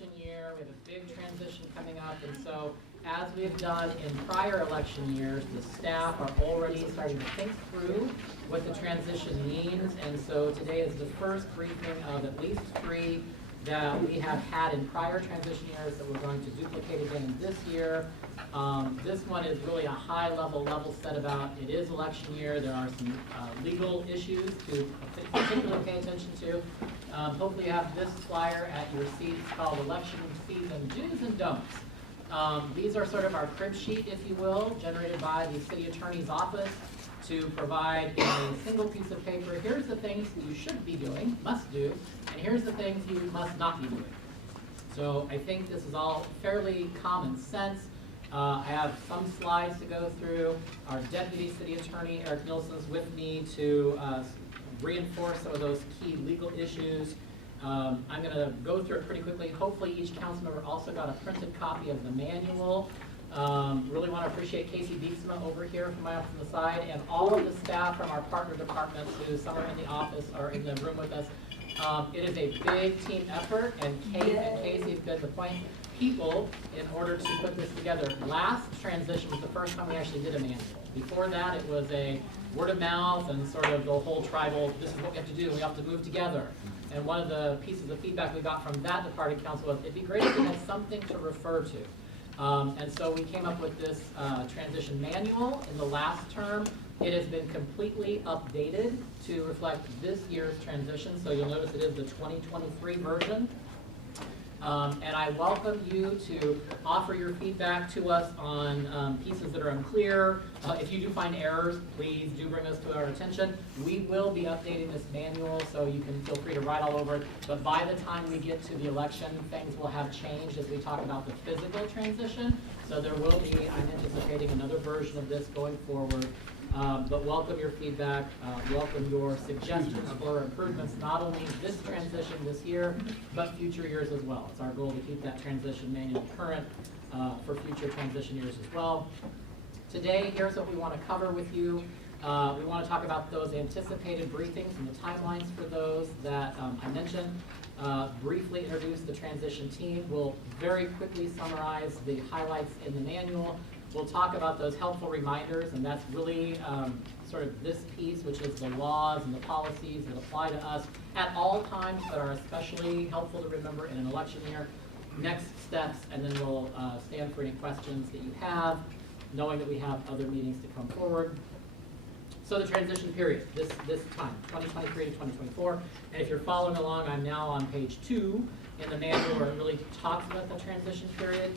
election year, we have a big transition coming up, and so as we've done in prior election years, the staff are already starting to think through what the transition means, and so today is the first briefing of at least 3 that we have had in prior transition years that we're going to duplicate again in this year. This one is really a level set about it is election year. There are some legal issues to particularly pay attention to. Hopefully you have this flyer at your seats called Election Season Do's and Don'ts. These are sort of our crib sheet, if you will, generated by the City Attorney's Office to provide a single piece of paper. Here's the things that you should be doing, must do, and here's the things you must not be doing. So I think this is all fairly common sense. I have some slides to go through. Our Deputy City Attorney, Eric Nilsson, is with me to reinforce some of those key legal issues. I'm going to go through it pretty quickly. Hopefully each council member also got a printed copy of the manual. Really want to appreciate Casey Beeksma over here from my office on the side, and all of the staff from our partner departments who some are in the office or in the room with us. It is a big team effort, and Kate and Casey have been the point people in order to put this together. Last transition was the first time we actually did a manual. Before that, it was a word of mouth and sort of the whole tribal, this is what we have to do, we have to move together. And one of the pieces of feedback we got from that departed council was, it'd be great if we had something to refer to. And so we came up with this transition manual in the last term. It has been completely updated to reflect this year's transition. So you'll notice it is the 2023 version. And I welcome you to offer your feedback to us on pieces that are unclear. If you do find errors, please do bring those to our attention. We will be updating this manual, so you can feel free to write all over it. But by the time we get to the election, things will have changed as we talk about the physical transition. So there will be, I'm anticipating another version of this going forward. But welcome your feedback, welcome your suggestions for improvements, not only this transition this year, but future years as well. It's our goal to keep that transition manual current for future transition years as well. Today, here's what we want to cover with you. We want to talk about those anticipated briefings and the timelines for those that I mentioned. Briefly introduce the transition team. We'll very quickly summarize the highlights in the manual. We'll talk about those helpful reminders, and that's really sort of this piece, which is the laws and the policies that apply to us at all times, but are especially helpful to remember in an election year. Next steps, and then we'll stand for any questions that you have, knowing that we have other meetings to come forward. So the transition period, this time, 2023 to 2024. And if you're following along, I'm now on page 2 in the manual where it really talks about the transition period.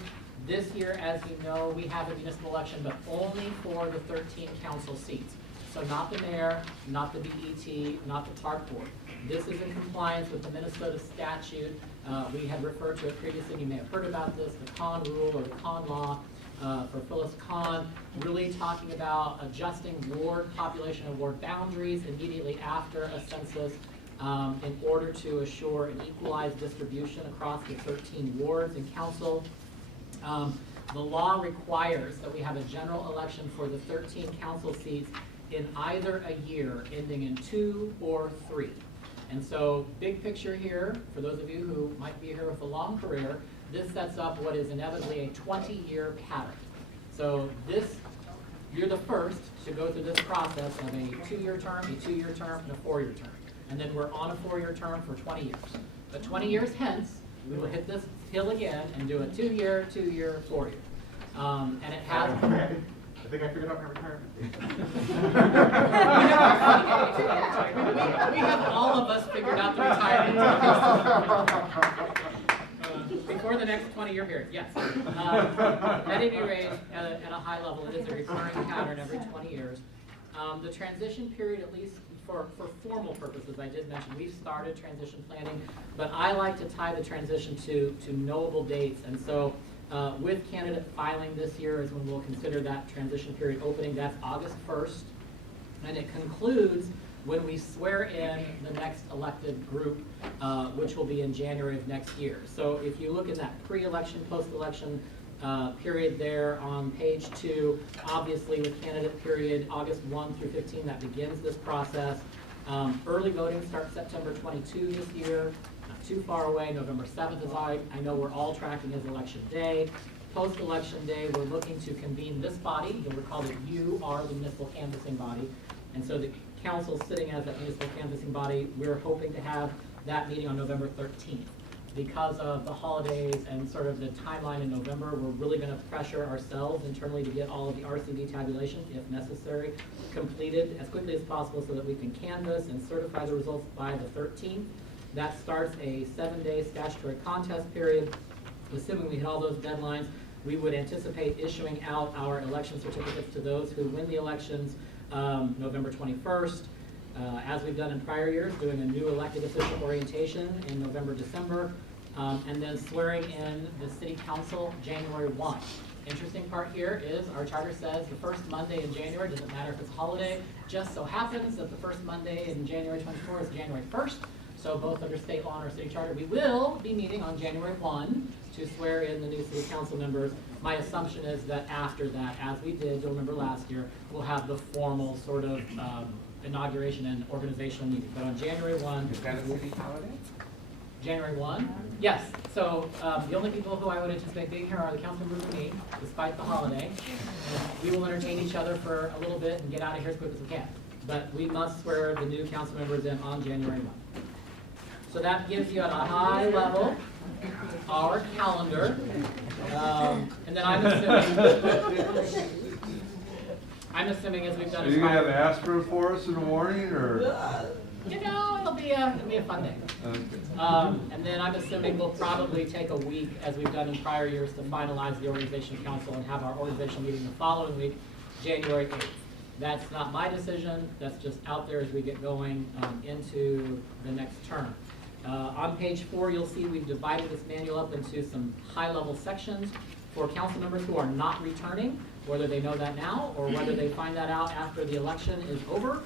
This year, as you know, we have a municipal election, but only for the 13 council seats. So not the mayor, not the BET, not the park board. This is in compliance with the Minnesota statute. We had referred to it previously, you may have heard about this, the Kahn rule or the Kahn law for Phyllis Kahn, really talking about adjusting ward population and ward boundaries immediately after a census in order to assure an equalized distribution across the 13 wards and council. The law requires that we have a general election for the 13 council seats in either a year ending in 2 or 3. And so big picture here, for those of you who might be here with a long career, this sets up what is inevitably a 20-year pattern. So you're the first to go through this process of a 2-year term, a 2-year term, and a 4-year term. And then we're on a 4-year term for 20 years. But 20 years hence, we will hit this hill again and do a 2-year, 2-year, 4-year. And it has... I think I figured out my retirement. We have all of us figured out the retirement. Before the next 20-year period, yes. At any rate, at a high level, it is a recurring pattern every 20 years. The transition period, at least for formal purposes, I did mention we've started transition planning, but I like to tie the transition to knowable dates. And so with candidate filing this year is when we'll consider that transition period opening. That's August 1st. And it concludes when we swear in the next elected group, which will be in January of next year. So if you look at that pre-election, post-election period there on page 2, obviously with candidate period August 1 through 15, that begins this process. Early voting starts September 22 this year. too far away. November 7th is I know we're all tracking as election day. Post-election day, we're looking to convene this body. You'll recall that you are the municipal canvassing body. And so the council sitting as that municipal canvassing body, we're hoping to have that meeting on November 13th. Because of the holidays and sort of the timeline in November, we're really going to pressure ourselves internally to get all of the RCV tabulations, if necessary, completed as quickly as possible so that we can canvass and certify the results by the 13th. That starts a 7-day statutory contest period. Assuming we hit all those deadlines, we would anticipate issuing out our election certificates to those who win the elections November 21st. As we've done in prior years, doing a new elected official orientation in November, December, and then swearing in the city council January 1. Interesting part here is our charter says the first Monday in January, doesn't matter if it's a holiday, just so happens that the first Monday in January 24 is January 1st. So both under state law and our city charter, we will be meeting on January 1 to swear in the new city council members. My assumption is that after that, as we did, you'll remember last year, we'll have the formal sort of inauguration and organizational meeting. But on January 1. Is that a city holiday? January 1? Yes. So the only people who I would anticipate being here are the council members and me, despite the holiday. We will entertain each other for a little bit and get out of here as quick as we can. But we must swear the new council members in on January 1. So that gives you at a high level our calendar. And then I'm assuming as we've done. Are you gonna have aspirin for us in the morning, or? You know, it'll be a fun day. Okay. And then I'm assuming we'll probably take a week, as we've done in prior years, to finalize the organization council and have our organizational meeting the following week, January 8th. That's not my decision. That's just out there as we get going into the next term. On page 4, you'll see we've divided this manual up into some high-level sections for council members who are not returning, whether they know that now or whether they find that out after the election is over.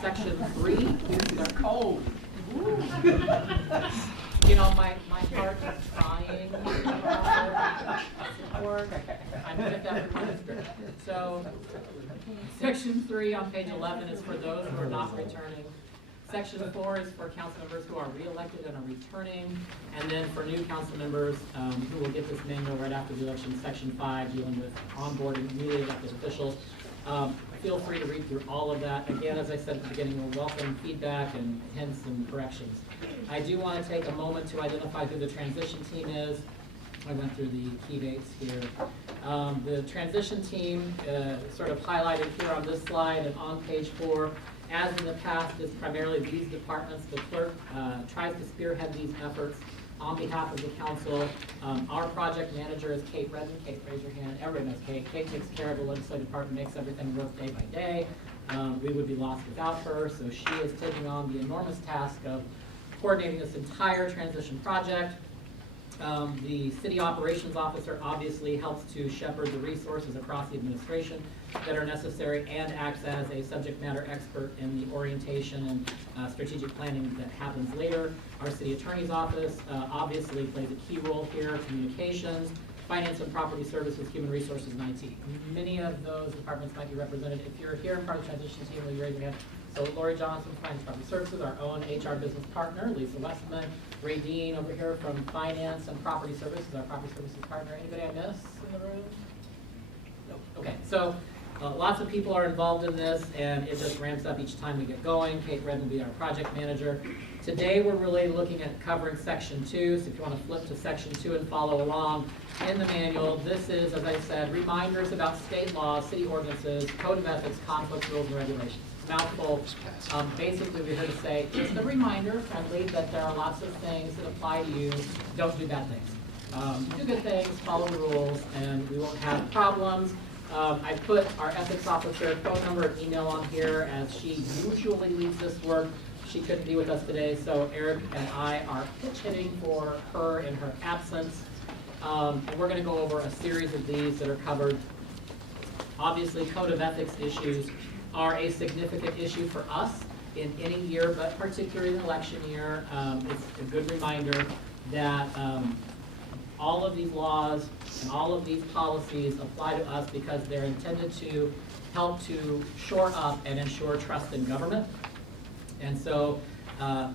Section 3. They're cold. You know, my heart is trying support. I'm good at that for minister. So, section 3 on page 11 is for those who are not returning. Section 4 is for council members who are re-elected and are returning, and then for new council members who will get this manual right after the election. Section 5 dealing with onboarding newly elected officials. Feel free to read through all of that. Again, as I said at the beginning, we'll welcome feedback and hints and corrections. I do want to take a moment to identify who the transition team is. I went through the key dates here. The transition team, sort of highlighted here on this slide and on page 4, as in the past, is primarily these departments. The clerk tries to spearhead these efforts on behalf of the council. Our project manager is Kate Redden. Kate, raise your hand. Everybody knows Kate. Kate takes care of the legislative department, makes everything work day by day. We would be lost without her, so she is taking on the enormous task of coordinating this entire transition project. The city operations officer obviously helps to shepherd the resources across the administration that are necessary and acts as a subject matter expert in the orientation and strategic planning that happens later. Our city attorney's office obviously plays a key role here. Communications, finance and property services, human resources, and IT. Many of those departments might be represented. If you're here in part of the transition team, will you raise your hand? So Lori Johnson, Finance and Property Services, our own HR business partner. Lisa Westman, Ray Dean over here from Finance and Property Services, our property services partner. Anybody I miss in the room? Nope. Okay, so lots of people are involved in this, and it just ramps up each time we get going. Kate Redden will be our project manager. Today we're really looking at covering section 2, so if you want to flip to section 2 and follow along in the manual, this is, as I said, reminders about state laws, city ordinances, code of ethics, conflicts, rules, and regulations. Mouthful. Basically, we're here to say, just a reminder, friendly, that there are lots of things that apply to you. Don't do bad things. Do good things, follow the rules, and we won't have problems. I put our ethics officer phone number and email on here, as she usually leads this work. She couldn't be with us today, so Eric and I are pitch hitting for her in her absence. And we're going to go over a series of these that are covered. Obviously, code of ethics issues are a significant issue for us in any year, but particularly in election year. It's a good reminder that all of these laws and all of these policies apply to us because they're intended to help to shore up and ensure trust in government. And so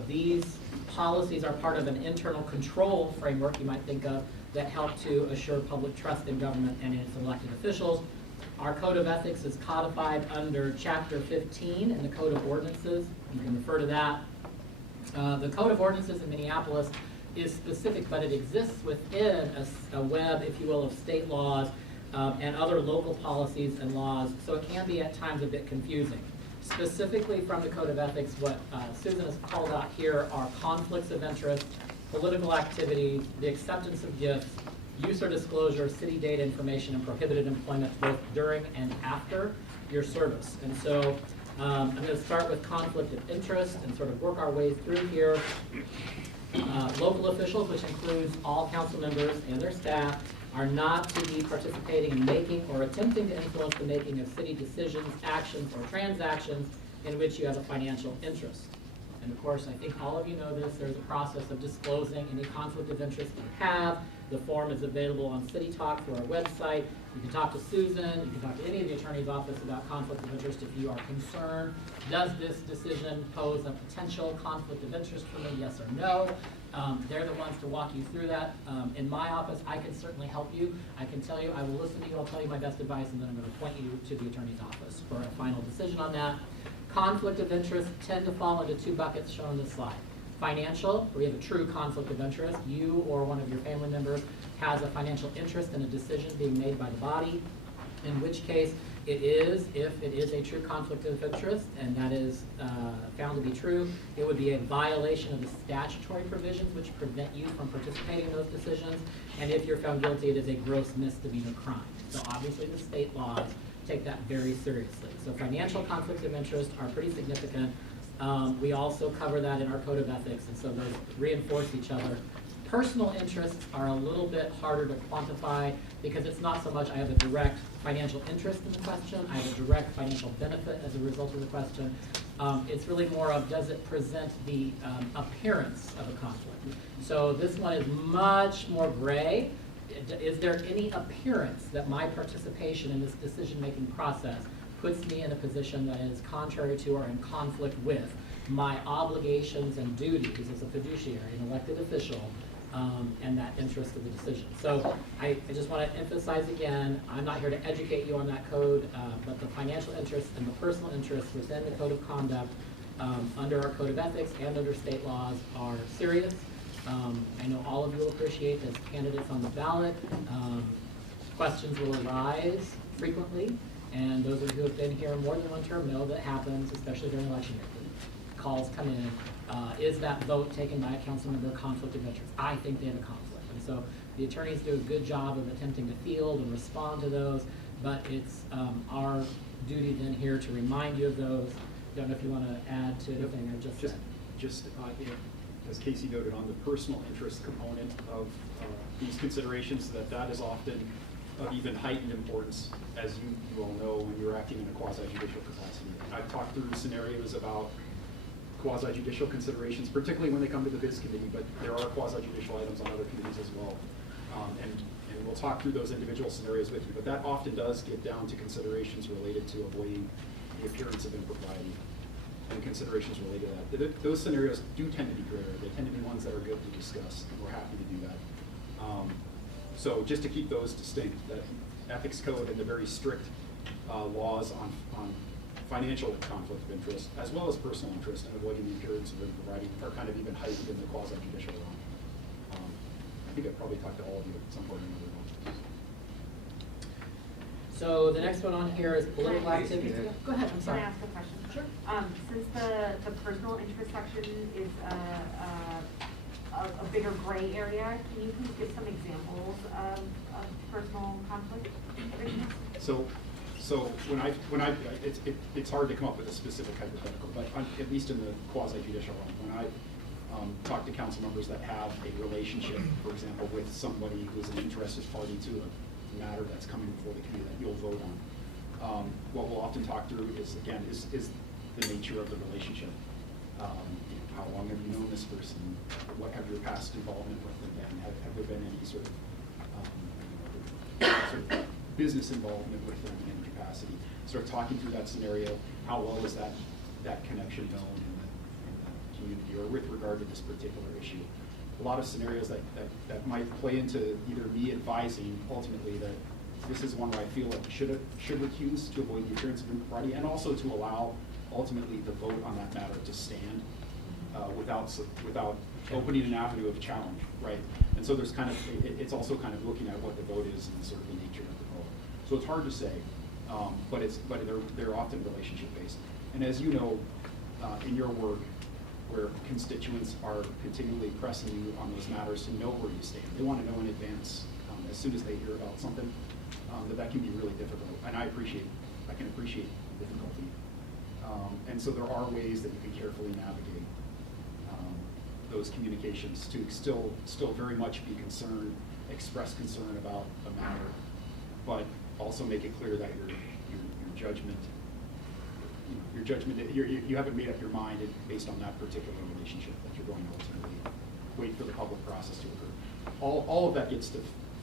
these Policies are part of an internal control framework you might think of that help to assure public trust in government and its elected officials. Our code of ethics is codified under Chapter 15 in the Code of Ordinances. You can refer to that. The Code of Ordinances in Minneapolis is specific, but it exists within a web, if you will, of state laws and other local policies and laws, so it can be at times a bit confusing. Specifically from the Code of Ethics, what Susan has called out here are conflicts of interest, political activity, the acceptance of gifts, use or disclosure of city data information, and prohibited employment both during and after your service. And so I'm going to start with conflict of interest and sort of work our way through here. Local officials, which includes all council members and their staff, are not to be participating in making or attempting to influence the making of city decisions, actions, or transactions in which you have a financial interest. And of course, I think all of you know this, there's a process of disclosing any conflict of interest you have. The form is available on City Talk through our website. You can talk to Susan, you can talk to any of the attorney's office about conflict of interest if you are concerned. Does this decision pose a potential conflict of interest for me, yes or no? They're the ones to walk you through that. In my office, I can certainly help you. I can tell you, I will listen to you, I'll tell you my best advice, and then I'm going to point you to the attorney's office for a final decision on that. Conflict of interest tend to fall into two buckets shown on this slide. Financial, where you have a true conflict of interest. You or one of your family members has a financial interest in a decision being made by the body, in which case it is, if it is a true conflict of interest, and that is found to be true, it would be a violation of the statutory provisions which prevent you from participating in those decisions, and if you're found guilty, it is a gross misdemeanor crime. So obviously the state laws take that very seriously. So financial conflicts of interest are pretty significant. We also cover that in our code of ethics, and so those reinforce each other. Personal interests are a little bit harder to quantify because it's not so much I have a direct financial interest in the question, I have a direct financial benefit as a result of the question. It's really more of, does it present the appearance of a conflict? So this one is much more gray. Is there any appearance that my participation in this decision-making process puts me in a position that is contrary to or in conflict with my obligations and duties as a fiduciary, an elected official, and that interest of the decision. So I just want to emphasize again, I'm not here to educate you on that code, but the financial interest and the personal interest within the code of conduct under our code of ethics and under state laws are serious. I know all of you will appreciate as candidates on the ballot, questions will arise frequently, and those of you who have been here more than one term know that happens, especially during election year. Calls come in, is that vote taken by a council member a conflict of interest? I think they have a conflict. And so the attorneys do a good job of attempting to field and respond to those, but it's our duty then here to remind you of those. Don't know if you want to add to anything I just said. As Casey noted, on the personal interest component of these considerations, that is often of even heightened importance, as you all know, when you're acting in a quasi-judicial capacity. I've talked through scenarios about quasi-judicial considerations, particularly when they come to the biz committee, but there are quasi-judicial items on other committees as well. And we'll talk through those individual scenarios with you, but that often does get down to considerations related to avoiding the appearance of impropriety and considerations related to that. Those scenarios do tend to be greater. They tend to be ones that are good to discuss, and we're happy to do that. So just to keep those distinct, that ethics code and the very strict laws on financial conflict of interest, as well as personal interest and avoiding the appearance of impropriety, are kind of even heightened in the quasi-judicial realm. I think I've probably talked to all of you at some point or another. So the next one on here is political activity. Go ahead, I'm sorry. Can I ask a question? Sure. Since the personal interest section is a bigger gray area, can you please give some examples of personal conflict of interest? So it's hard to come up with a specific hypothetical, but at least in the quasi-judicial realm, when I talk to council members that have a relationship, for example, with somebody who is an interested party to a matter that's coming before the committee that you'll vote on, what we'll often talk through is, again, is the nature of the relationship. How long have you known this person? What have your past involvement with them been? Have there been any sort of business involvement with them in any capacity? Sort of talking through that scenario, how well is that connection known in the community or with regard to this particular issue. A lot of scenarios that might play into either me advising ultimately that this is one where I feel like should recuse to avoid the appearance of impropriety, and also to allow ultimately the vote on that matter to stand without opening an avenue of challenge, right? And so there's kind of, it's also kind of looking at what the vote is and sort of the nature of the vote. So it's hard to say, but they're often relationship based. And as you know, in your work, where constituents are continually pressing you on those matters to know where you stand. They want to know in advance, as soon as they hear about something, that can be really difficult. And I can appreciate the difficulty. And so there are ways that you can carefully navigate those communications to still very much be concerned, express concern about a matter, but also make it clear that your judgment, you haven't made up your mind based on that particular relationship, that you're going to ultimately wait for the public process to occur. All of that gets to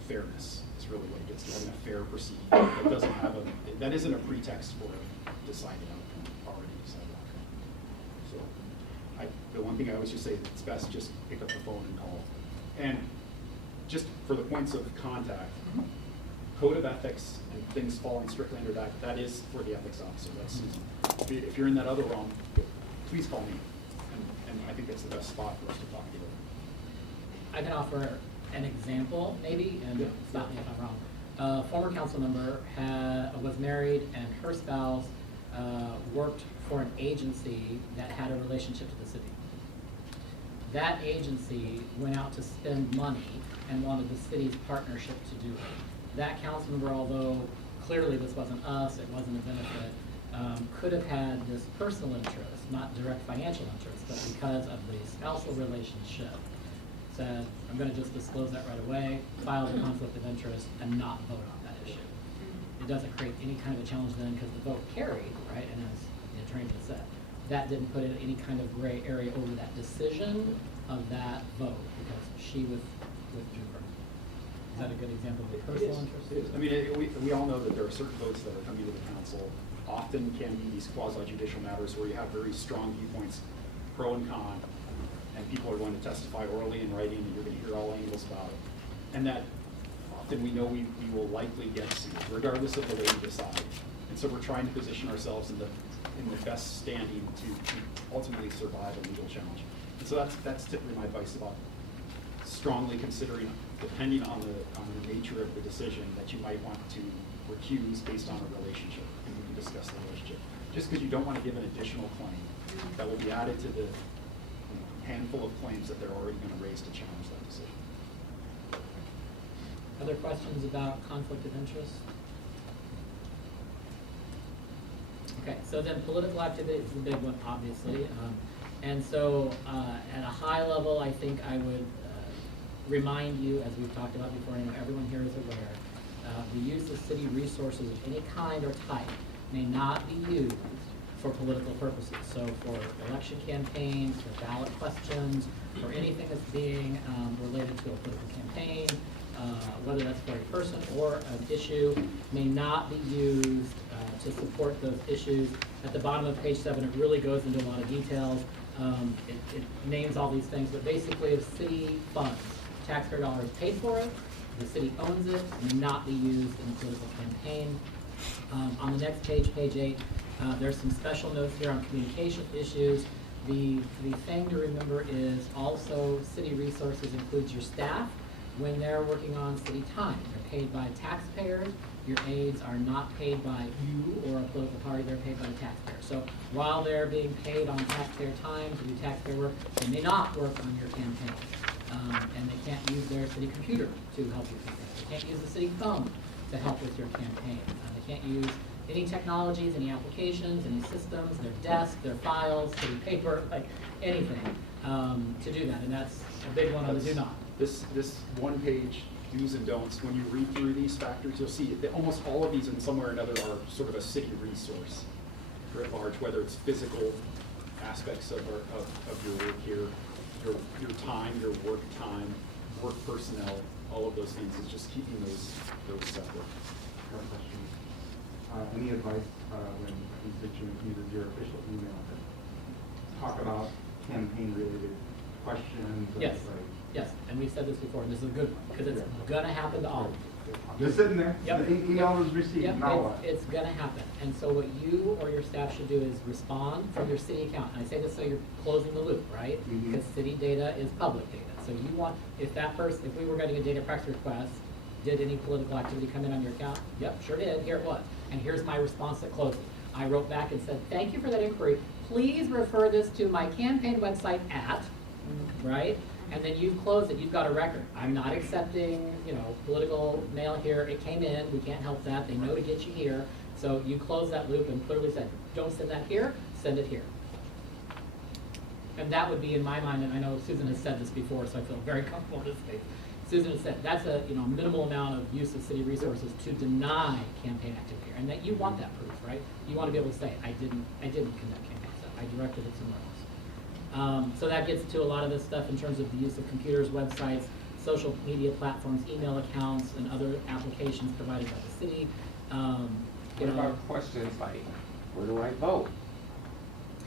fairness. Is really what it gets to, having a fair proceeding that isn't a pretext for a decided outcome, already decided outcome. So the one thing I always just say, it's best just pick up the phone and call. And just for the points of contact, code of ethics and things falling strictly under that is for the ethics officer. That's if you're in that other realm, please call me. And I think that's the best spot for us to talk to you. I can offer an example, maybe, and stop me if I'm wrong. A former council member was married, and her spouse worked for an agency that had a relationship to the city. That agency went out to spend money and wanted the city's partnership to do it. That council member, although clearly this wasn't us, it wasn't a benefit, could have had this personal interest, not direct financial interest, but because of the spousal relationship, said, I'm going to just disclose that right away, file a conflict of interest, and not vote on that issue. It doesn't create any kind of a challenge then because the vote carried, right? And as the attorney just said, that didn't put in any kind of gray area over that decision of that vote because she withdrew her. Is that a good example of a personal interest? It is. I mean, we all know that there are certain votes that are coming to the council, often can be these quasi-judicial matters where you have very strong viewpoints, pro and con, and people are going to testify orally and writing, and you're going to hear all angles about it. And that often we know we will likely get sued, regardless of the way we decide. And so we're trying to position ourselves in the best standing to ultimately survive a legal challenge. And so that's typically my advice about strongly considering, depending on the nature of the decision, that you might want to recuse based on a relationship, and we can discuss the relationship. Just because you don't want to give an additional claim that will be added to the handful of claims that they're already going to raise to challenge that decision. Other questions about conflict of interest? Okay, so then political activity is the big one, obviously. And so at a high level, I think I would remind you, as we've talked about before, and everyone here is aware, the use of city resources of any kind or type may not be used for political purposes. So for election campaigns, for ballot questions, for anything that's being related to a political campaign, whether that's for a person or an issue, may not be used to support those issues. At the bottom of page 7, it really goes into a lot of details. It names all these things, but basically if city funds, taxpayer dollars paid for it, the city owns it, may not be used in a political campaign. On the next page, page 8, there's some special notes here on communication issues. The thing to remember is also city resources includes your staff when they're working on city time. They're paid by taxpayers. Your aides are not paid by you or a political party, they're paid by the taxpayer. So while they're being paid on taxpayer time to do taxpayer work, they may not work on your campaign. And they can't use their city computer to help your campaign. They can't use the city phone to help with your campaign. They can't use any technologies, any applications, any systems, their desk, their files, city paper, like anything to do that. And that's a big one on the do not. This one page do's and don'ts, when you read through these factors, you'll see that almost all of these in some way or another are sort of a city resource for at large, whether it's physical aspects of your work here, your time, your work time, work personnel, all of those things. Is just keeping those separate. Questions? Any advice when a constituent uses your official email to talk about campaign-related questions? of, Yes. like- Yes, and we've said this before, and this is a good one, because it's gonna happen to all of you. Just sitting there, Yep. the email was received, Yep, now what? it's gonna happen. And so what you or your staff should do is respond from your city account. And I say this so you're closing the loop, right? Mhm. Because city data is public data. So you want, if that person, if we were getting a data practice request, did any political activity come in on your account? Yep, sure did, here it was. And here's my response at closing. I wrote back and said, thank you for that inquiry. Please refer this to my campaign website at, right? And then you've closed it, you've got a record. I'm not accepting, political mail here, it came in, we can't help that, they know to get you here. So you close that loop and clearly said, don't send that here, send it here. And that would be in my mind, and I know Susan has said this before, so I feel very comfortable in this space. Susan has said, that's a, minimal amount of use of city resources to deny campaign activity. And that you want that proof, right? You want to be able to say, I didn't conduct campaign stuff, I directed it somewhere else. So that gets to a lot of this stuff in terms of the use of computers, websites, social media platforms, email accounts, and other applications provided by the city. What about questions like, where do I vote?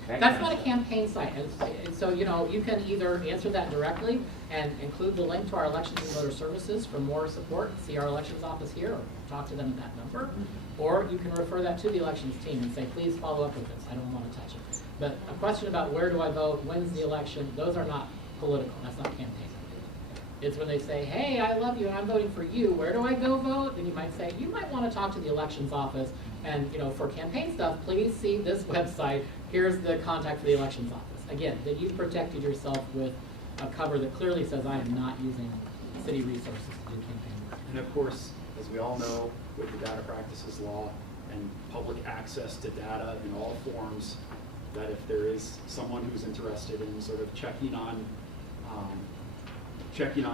That's not a campaign site, and so, you can either answer that directly and include the link to our elections and voter services for more support, see our elections office here, or talk to them at that number, or you can refer that to the elections team and say, please follow up with this, I don't want to touch it. But a question about where do I vote, when's the election, those are not political, that's not campaign. It's when they say, hey, I love you and I'm voting for you, where do I go vote? And you might say, you might want to talk to the elections office, and for campaign stuff, please see this website, here's the contact for the elections office. Again, then you've protected yourself with a cover that clearly says I am not using city resources to do campaign work. And of course, as we all know, with the data practices law and public access to data in all forms, that if there is someone who's interested in sort of checking on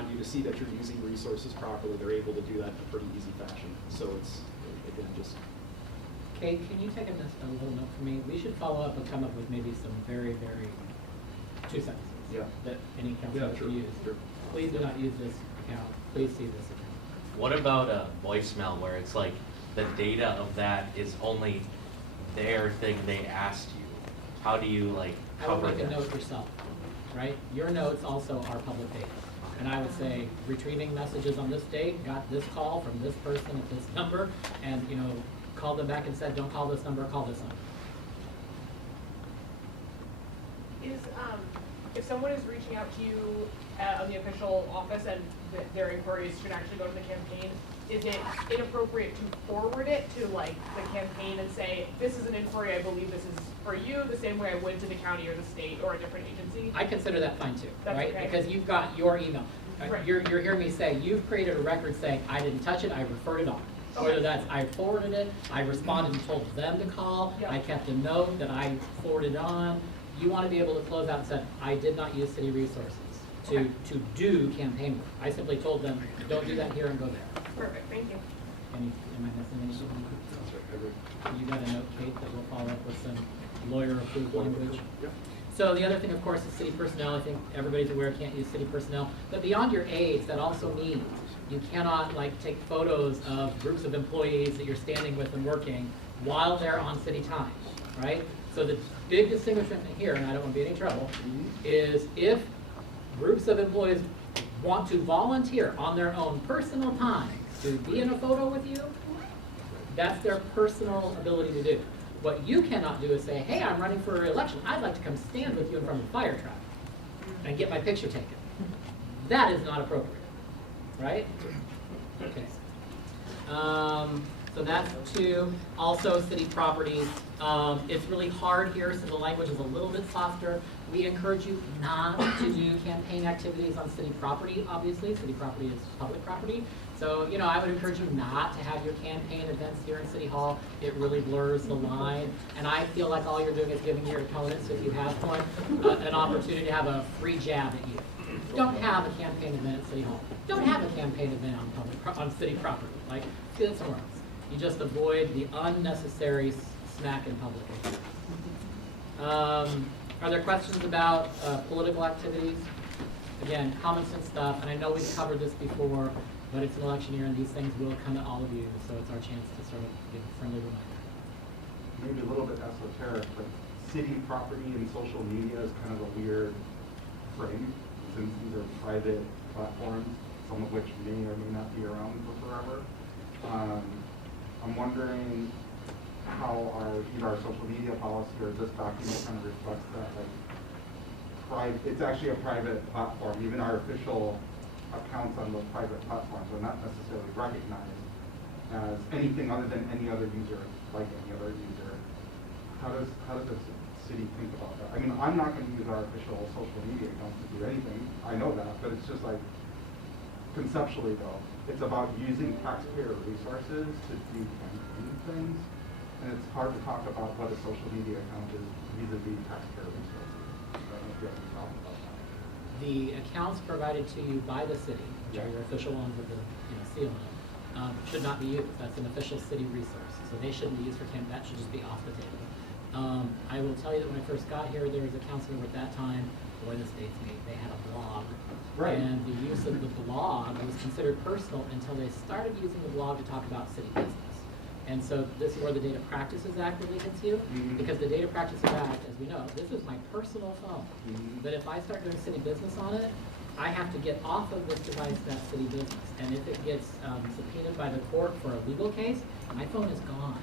you to see that you're using resources properly, they're able to do that in a pretty easy fashion. So it's, again, just. Kate, can you take a little note for me? We should follow up and come up with maybe some very, very 2 sentences. Yeah. That any councilor sure, can use. sure. Please do not use this account, please see this account. What about a voicemail where it's like the data of that is only their thing they asked you? How do you I cover would make a that? note yourself, right? Your notes also are public data. And I would say, retrieving messages on this date, got this call from this person at this number, and, called them back and said, don't call this number, call this number. Is, if someone is reaching out to you on the official office and their inquiries should actually go to the campaign, is it inappropriate to forward it to the campaign and say, this is an inquiry, I believe this is for you, the same way I would to the county or the state or a different agency? I consider that fine too, That's right? okay. Because you've got your email. Right. You're hearing me say, you've created a record saying, I didn't touch it, I referred it on. Whether Okay. that's I forwarded it, I responded and told them to call, Yeah. I kept a note that I forwarded on. You want to be able to close out and say, I did not use city resources to do campaign work. I simply told them, don't do that here and go there. Perfect, thank you. Am I missing anything? That's right, I agree. You got a note, Kate, that will follow up with some lawyer-approved language? Yep. So the other thing, of course, is city personnel. I think everybody's aware can't use city personnel. But beyond your aides, that also means you cannot take photos of groups of employees that you're standing with and working while they're on city time, right? So the big distinguishment here, and I don't want to be in any trouble, is if groups of employees want to volunteer on their own personal time to be in a photo with you, that's their personal ability to do. What you cannot do is say, hey, I'm running for re-election. I'd like to come stand with you in front of a fire truck and get my picture taken. That is not appropriate, right? Okay. So that's 2. Also, city properties. It's really hard here, so the language is a little bit softer. We encourage you not to do campaign activities on city property, obviously. City property is public property. So, I would encourage you not to have your campaign events here in City Hall. It really blurs the line. And I feel like all you're doing is giving your opponents, if you have one, an opportunity to have a free jab at you. Don't have a campaign event at City Hall. Don't have a campaign event on city property. Do that somewhere else. You just avoid the unnecessary smack in public. Are there questions about political activities? Again, common sense stuff, and I know we've covered this before, but it's an election year and these things will come to all of you, so it's our chance to sort of give a friendly reminder. Maybe a little bit esoteric, but city property and social media is kind of a weird frame, since these are private platforms, some of which may or may not be around for forever. I'm wondering how either our social media policy or this document kind of reflects that, like, it's actually a private platform. Even our official accounts on those private platforms are not necessarily recognized as anything other than any other user, like any other user. How does the city think about that? I mean, I'm not going to use our official social media accounts to do anything. I know that, but it's just like, conceptually though, it's about using taxpayer resources to do campaign things, and it's hard to talk about what a social media account is vis-a-vis taxpayer resources. I don't know if you have any thoughts about that. The accounts provided to you by the city, which are your official ones with the seal on it, should not be used. That's an official city resource. So they shouldn't be used for that should just be off the table. I will tell you that when I first got here, there was a council member at that time, boy, this dates me, they had a blog. Right. And the use of the blog was considered personal until they started using the blog to talk about city business. And so this is where the Data Practices Act really hits you, because the Data Practices Act, as we know, this is my personal phone. But if I start doing city business on it, I have to get off of this device that city business. And if it gets subpoenaed by the court for a legal case, my phone is gone.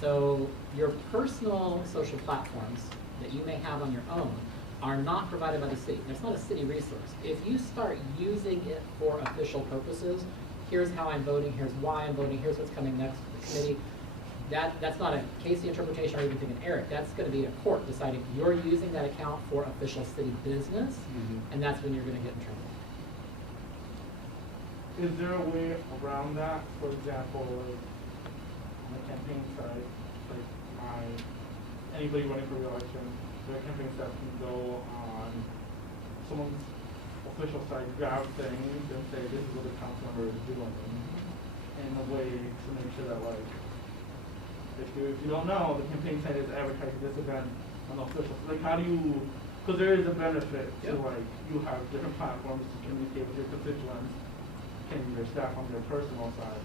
So your personal social platforms that you may have on your own are not provided by the city. It's not a city resource. If you start using it for official purposes, here's how I'm voting, here's why I'm voting, here's what's coming next to the committee, that's not a Casey interpretation or even thinking Eric. That's going to be a court deciding you're using that account for official city business, and that's when you're going to get in trouble. Is there a way around that? For example, like, on the campaign side, like anybody running for re-election, their campaign staff can go on someone's official site, grab things and say, this is what the council member is doing, in a way to make sure that, like, if you don't know, the campaign site is advertising this event on the official. Like, how do you? Because there is a benefit to like you have different platforms to communicate with your constituents, and your staff on their personal side.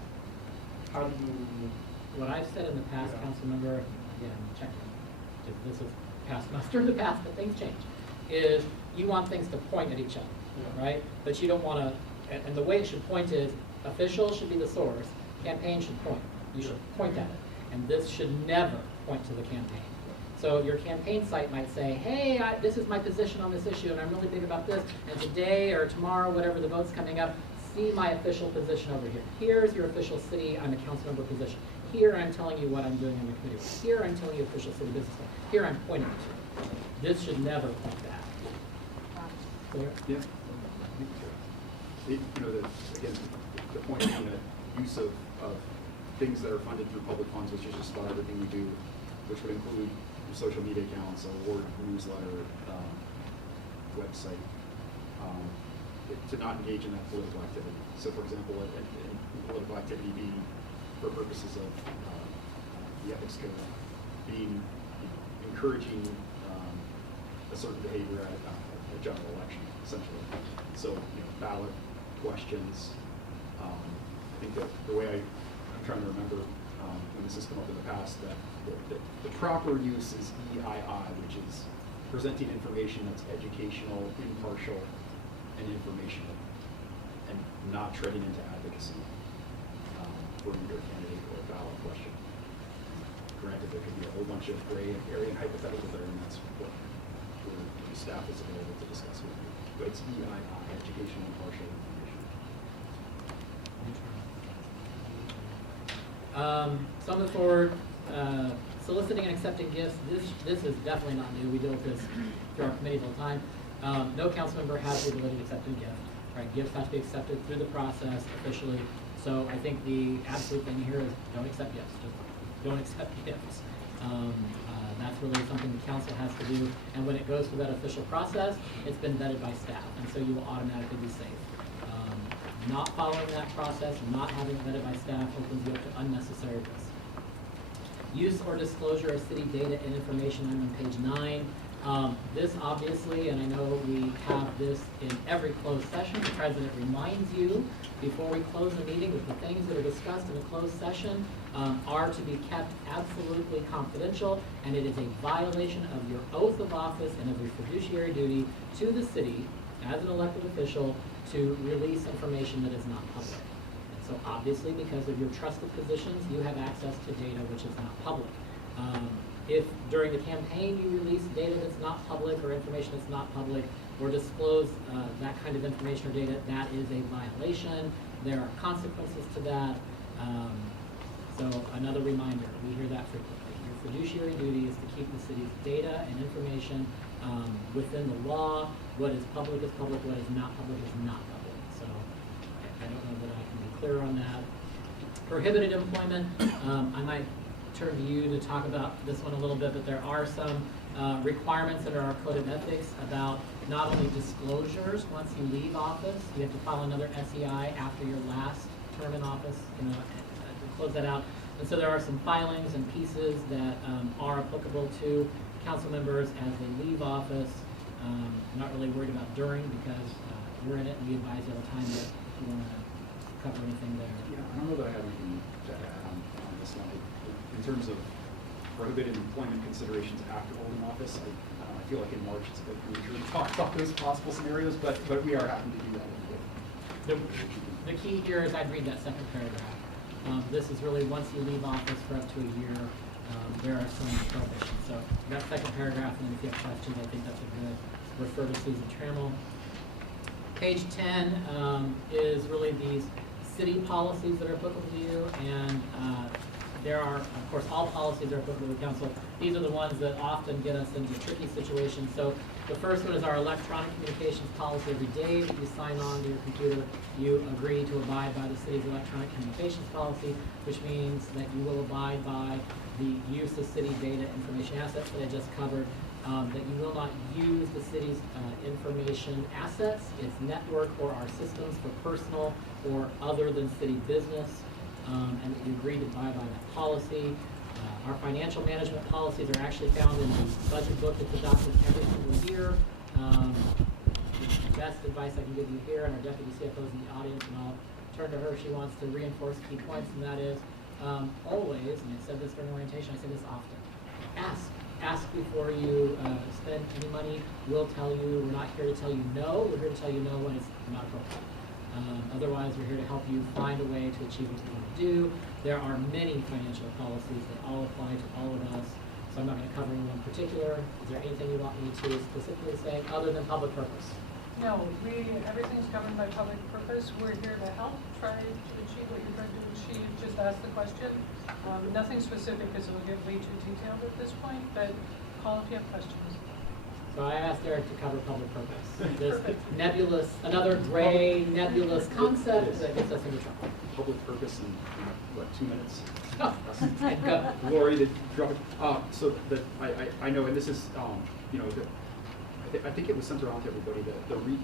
How do you? What I've said in the past, Yeah. council member, again, check me, if this is past, master in the past, but things change, is you want things to point at each other, right? But you don't want to, and the way it should point is, official should be the source, campaign should point. You should point at it. And this should never point to the campaign. So your campaign site might say, hey, this is my position on this issue, and I'm really big about this, and today or tomorrow, whatever the vote's coming up, see my official position over here. Here's your official city, I'm a council member position. Here I'm telling you what I'm doing on the committee. Here I'm telling you official city business. Here I'm pointing to. This should never point back. Clear? Yeah. Again, the point being that use of things that are funded through public funds, which is just about everything we do, which would include social media accounts, award newsletter, website, to not engage in that political activity. So, for example, in political activity being for purposes of the ethics code, being encouraging a certain behavior at a general election, essentially. So, ballot questions. I think that the way I'm trying to remember when this has come up in the past, that the proper use is EII, which is presenting information that's educational, impartial, and informational, and not treading into advocacy for either candidate or a ballot question. Granted, there could be a whole bunch of gray area and hypothetical there, and that's what the staff is available to discuss with you. But it's EII, educational, impartial information. Some of the forward, soliciting and accepting gifts, this is definitely not new. We deal with this through our committees all the time. No council member has the ability to accept a gift, right? Gifts have to be accepted through the process officially. So I think the absolute thing here is don't accept gifts, just don't accept gifts. That's really something the council has to do. And when it goes through that official process, it's been vetted by staff, and so you will automatically be safe. Not following that process, not having it vetted by staff opens you up to unnecessary risk. Use or disclosure of city data and information, I'm on page 9. This obviously, and I know we have this in every closed session, the president reminds you before we close the meeting that the things that are discussed in a closed session are to be kept absolutely confidential, and it is a violation of your oath of office and of your fiduciary duty to the city as an elected official to release information that is not public. And so obviously, because of your trusted positions, you have access to data which is not public. If during the campaign you release data that's not public or information that's not public or disclose that kind of information or data, that is a violation. There are consequences to that. So another reminder, we hear that frequently. Your fiduciary duty is to keep the city's data and information within the law. What is public, what is not public is not public. So I don't know that I can be clear on that. Prohibited employment, I might turn to you to talk about this one a little bit, but there are some requirements under our code of ethics about not only disclosures once you leave office, you have to file another SEI after your last term in office, to close that out. And so there are some filings and pieces that are applicable to council members as they leave office. I'm not really worried about during because we're in it and we advise all the time that you want to cover anything there. Yeah, I don't know that I have anything to add on this one. In terms of prohibited employment considerations after holding office, I feel like in March it's a bit premature to talk about those possible scenarios, but we are happy to do that. The key here is I'd read that second paragraph. This is really once you leave office for up to a year, there are some prohibitions. So that second paragraph, and then if you have questions, I think that's a good refer to Susan Trammell. Page 10 is really these city policies that are applicable to you, and there are, of course, all policies are applicable to the council. These are the ones that often get us into tricky situations. So the first one is our electronic communications policy. Every day that you sign on to your computer, you agree to abide by the city's electronic communications policy, which means that you will abide by the use of city data information assets that I just covered, that you will not use the city's information assets, its network, or our systems for personal or other than city business. And that you agree to abide by that policy. Our financial management policies are actually found in the budget book that's adopted every single year. The best advice I can give you here, and our deputy CFO is in the audience, and I'll turn to her if she wants to reinforce key points, and that is always, and I said this during orientation, I say this often, ask before you spend any money. We'll tell you, we're not here to tell you no, we're here to tell you no when it's not appropriate. Otherwise, we're here to help you find a way to achieve what you want to do. There are many financial policies that all apply to all of us, so I'm not going to cover any one particular. Is there anything you want me to specifically say other than public purpose? No, everything's governed by public purpose. We're here to help try to achieve what you're trying to achieve. Just ask the question. Nothing specific because it will get way too detailed at this point, but call if you have questions. So I asked Eric to cover public purpose. This nebulous, another gray nebulous concept that gets us into trouble. Public purpose in, what, 2 minutes? And go. Lori, did drop it. So that I know, and this is, I think it was sent around to everybody,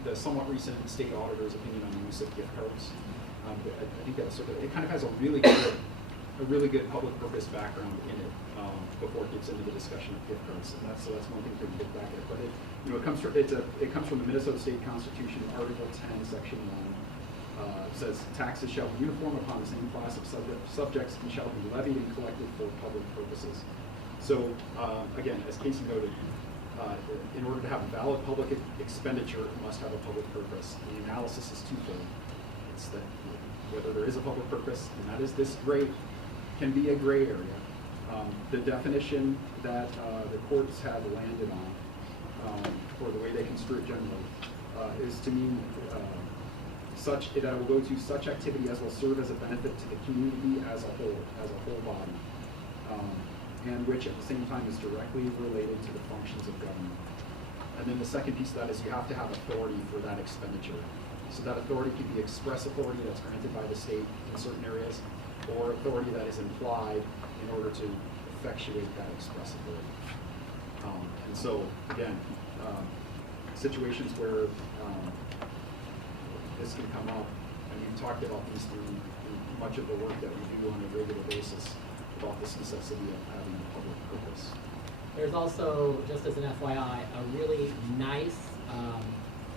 the somewhat recent state auditor's opinion on the use of gift cards. I think that's it kind of has a really good public purpose background in it before it gets into the discussion of gift cards. And that's one thing to look back at. But it comes from the Minnesota State Constitution, Article 10, Section 1. It says taxes shall be uniform upon the same class of subjects and shall be levied and collected for public purposes. So again, as Casey noted, in order to have a valid public expenditure, it must have a public purpose. The analysis is twofold. It's that whether there is a public purpose, and that is this can be a gray area. The definition that the courts have landed on, or the way they construe it generally, is to mean such that it will go to such activity as will serve as a benefit to the community as a whole body, and which at the same time is directly related to the functions of government. And then the second piece of that is you have to have authority for that expenditure. So that authority can be express authority that's granted by the state in certain areas, or authority that is implied in order to effectuate that express authority. And so, again, situations where this can come up, and we've talked about these through much of the work that we do on a regular basis about this necessity of having a public purpose. There's also, just as an FYI, a really nice,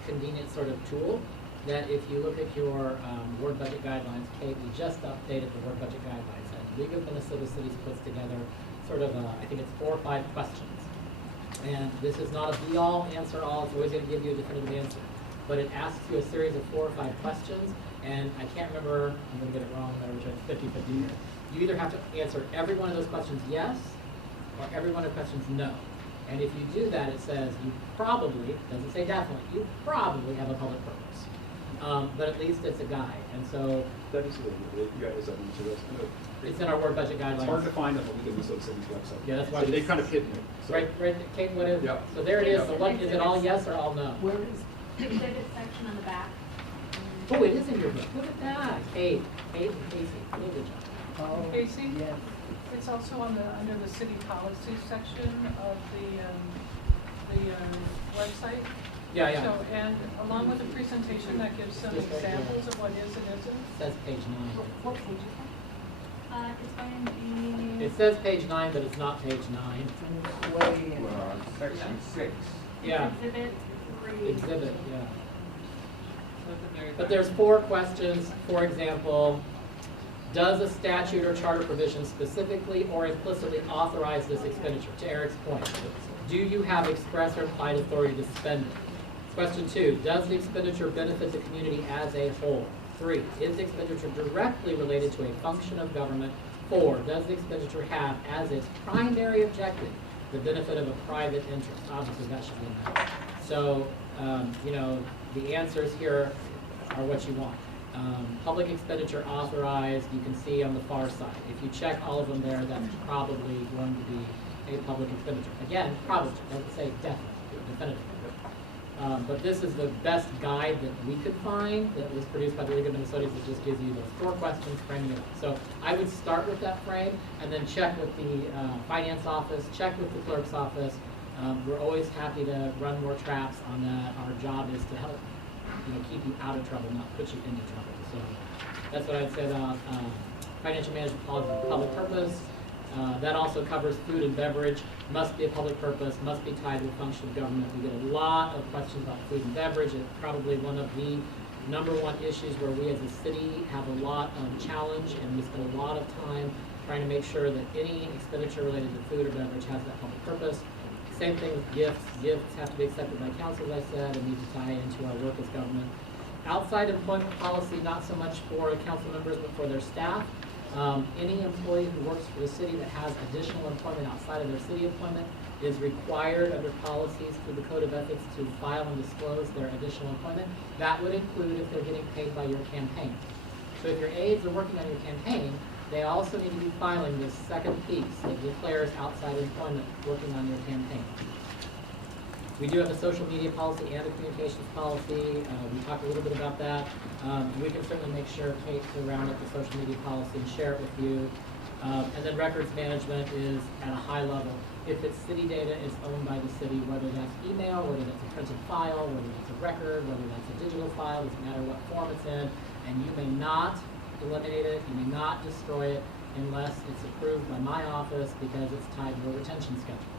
convenient sort of tool that if you look at your ward budget guidelines, Kate, we just updated the ward budget guidelines, and League of Minnesota Cities puts together sort of, I think it's 4 or 5 questions. And this is not a be-all, answer-all, it's always going to give you a definitive answer. But it asks you a series of 4 or 5 questions, and I can't remember, I'm going to get it wrong, but it's 50-50 here. You either have to answer every one of those questions yes, or every one of the questions no. And if you do that, it says you probably, doesn't say definitely, you probably have a public purpose. But at least it's a guide, and so That is you guys have each of those. it's in our word budget guidelines. It's hard to find on the League of Minnesota Cities website. Yeah, that's why So they've it's- kind of hidden it. So- Right, Kate, what is, Yeah. so there it is, Yeah. so what, is it all yes or all no? Where is the exhibit section on the back? Oh, it is in your book, look at that, Kate and Casey, really good job. Casey? It's also on the, under the city policy section of the website. Yeah, yeah, So, and along with the presentation, that gives some Just right here. examples of what is and isn't. it says page 9. What page is that? It's going to be. It says page 9, but it's not page 9. Section 6. Yeah, Exhibit 3. exhibit, yeah. But there's 4 questions, for example, does a statute or charter provision specifically or implicitly authorize this expenditure? To Eric's point, do you have express or implied authority to spend it? Question 2, does the expenditure benefit the community as a whole? 3, is the expenditure directly related to a function of government? 4, does the expenditure have as its primary objective the benefit of a private interest? Obviously, that should be in there. So, you know, the answers here are what you want. Public expenditure authorized, you can see on the far side. If you check all of them there, that's probably going to be a public expenditure. Again, probably, doesn't say definitely, definitively. But this is the best guide that we could find that was produced by the League of Minnesotans that just gives you those 4 questions, framing it up. So I would start with that frame and then check with the finance office, check with the clerk's office. We're always happy to run more traps on that. Our job is to help, you know, keep you out of trouble, not put you into trouble. So that's what I'd say about financial management policy for public purpose. That also covers food and beverage, must be a public purpose, must be tied to a function of government. We get a lot of questions about food and beverage. It's probably one of the #1 issues where we as a city have a lot of challenge, and we spend a lot of time trying to make sure that any expenditure related to food or beverage has that public purpose. Same thing with gifts. Gifts have to be accepted by council, as I said, and need to tie into our work as government. Outside employment policy, not so much for council members, but for their staff. Any employee who works for the city that has additional employment outside of their city employment is required under policies through the Code of Ethics to file and disclose their additional employment. That would include if they're getting paid by your campaign. So if your aides are working on your campaign, they also need to be filing this second piece that declares outside employment working on your campaign. We do have a social media policy and a communications policy. We talked a little bit about that. We can certainly make sure, Kate, to round up the social media policy and share it with you. And then records management is at a high level. If it's city data, it's owned by the city, whether that's email, whether that's a printed file, whether that's a record, whether that's a digital file, doesn't matter what form it's in. And you may not eliminate it, you may not destroy it unless it's approved by my office because it's tied to a retention schedule.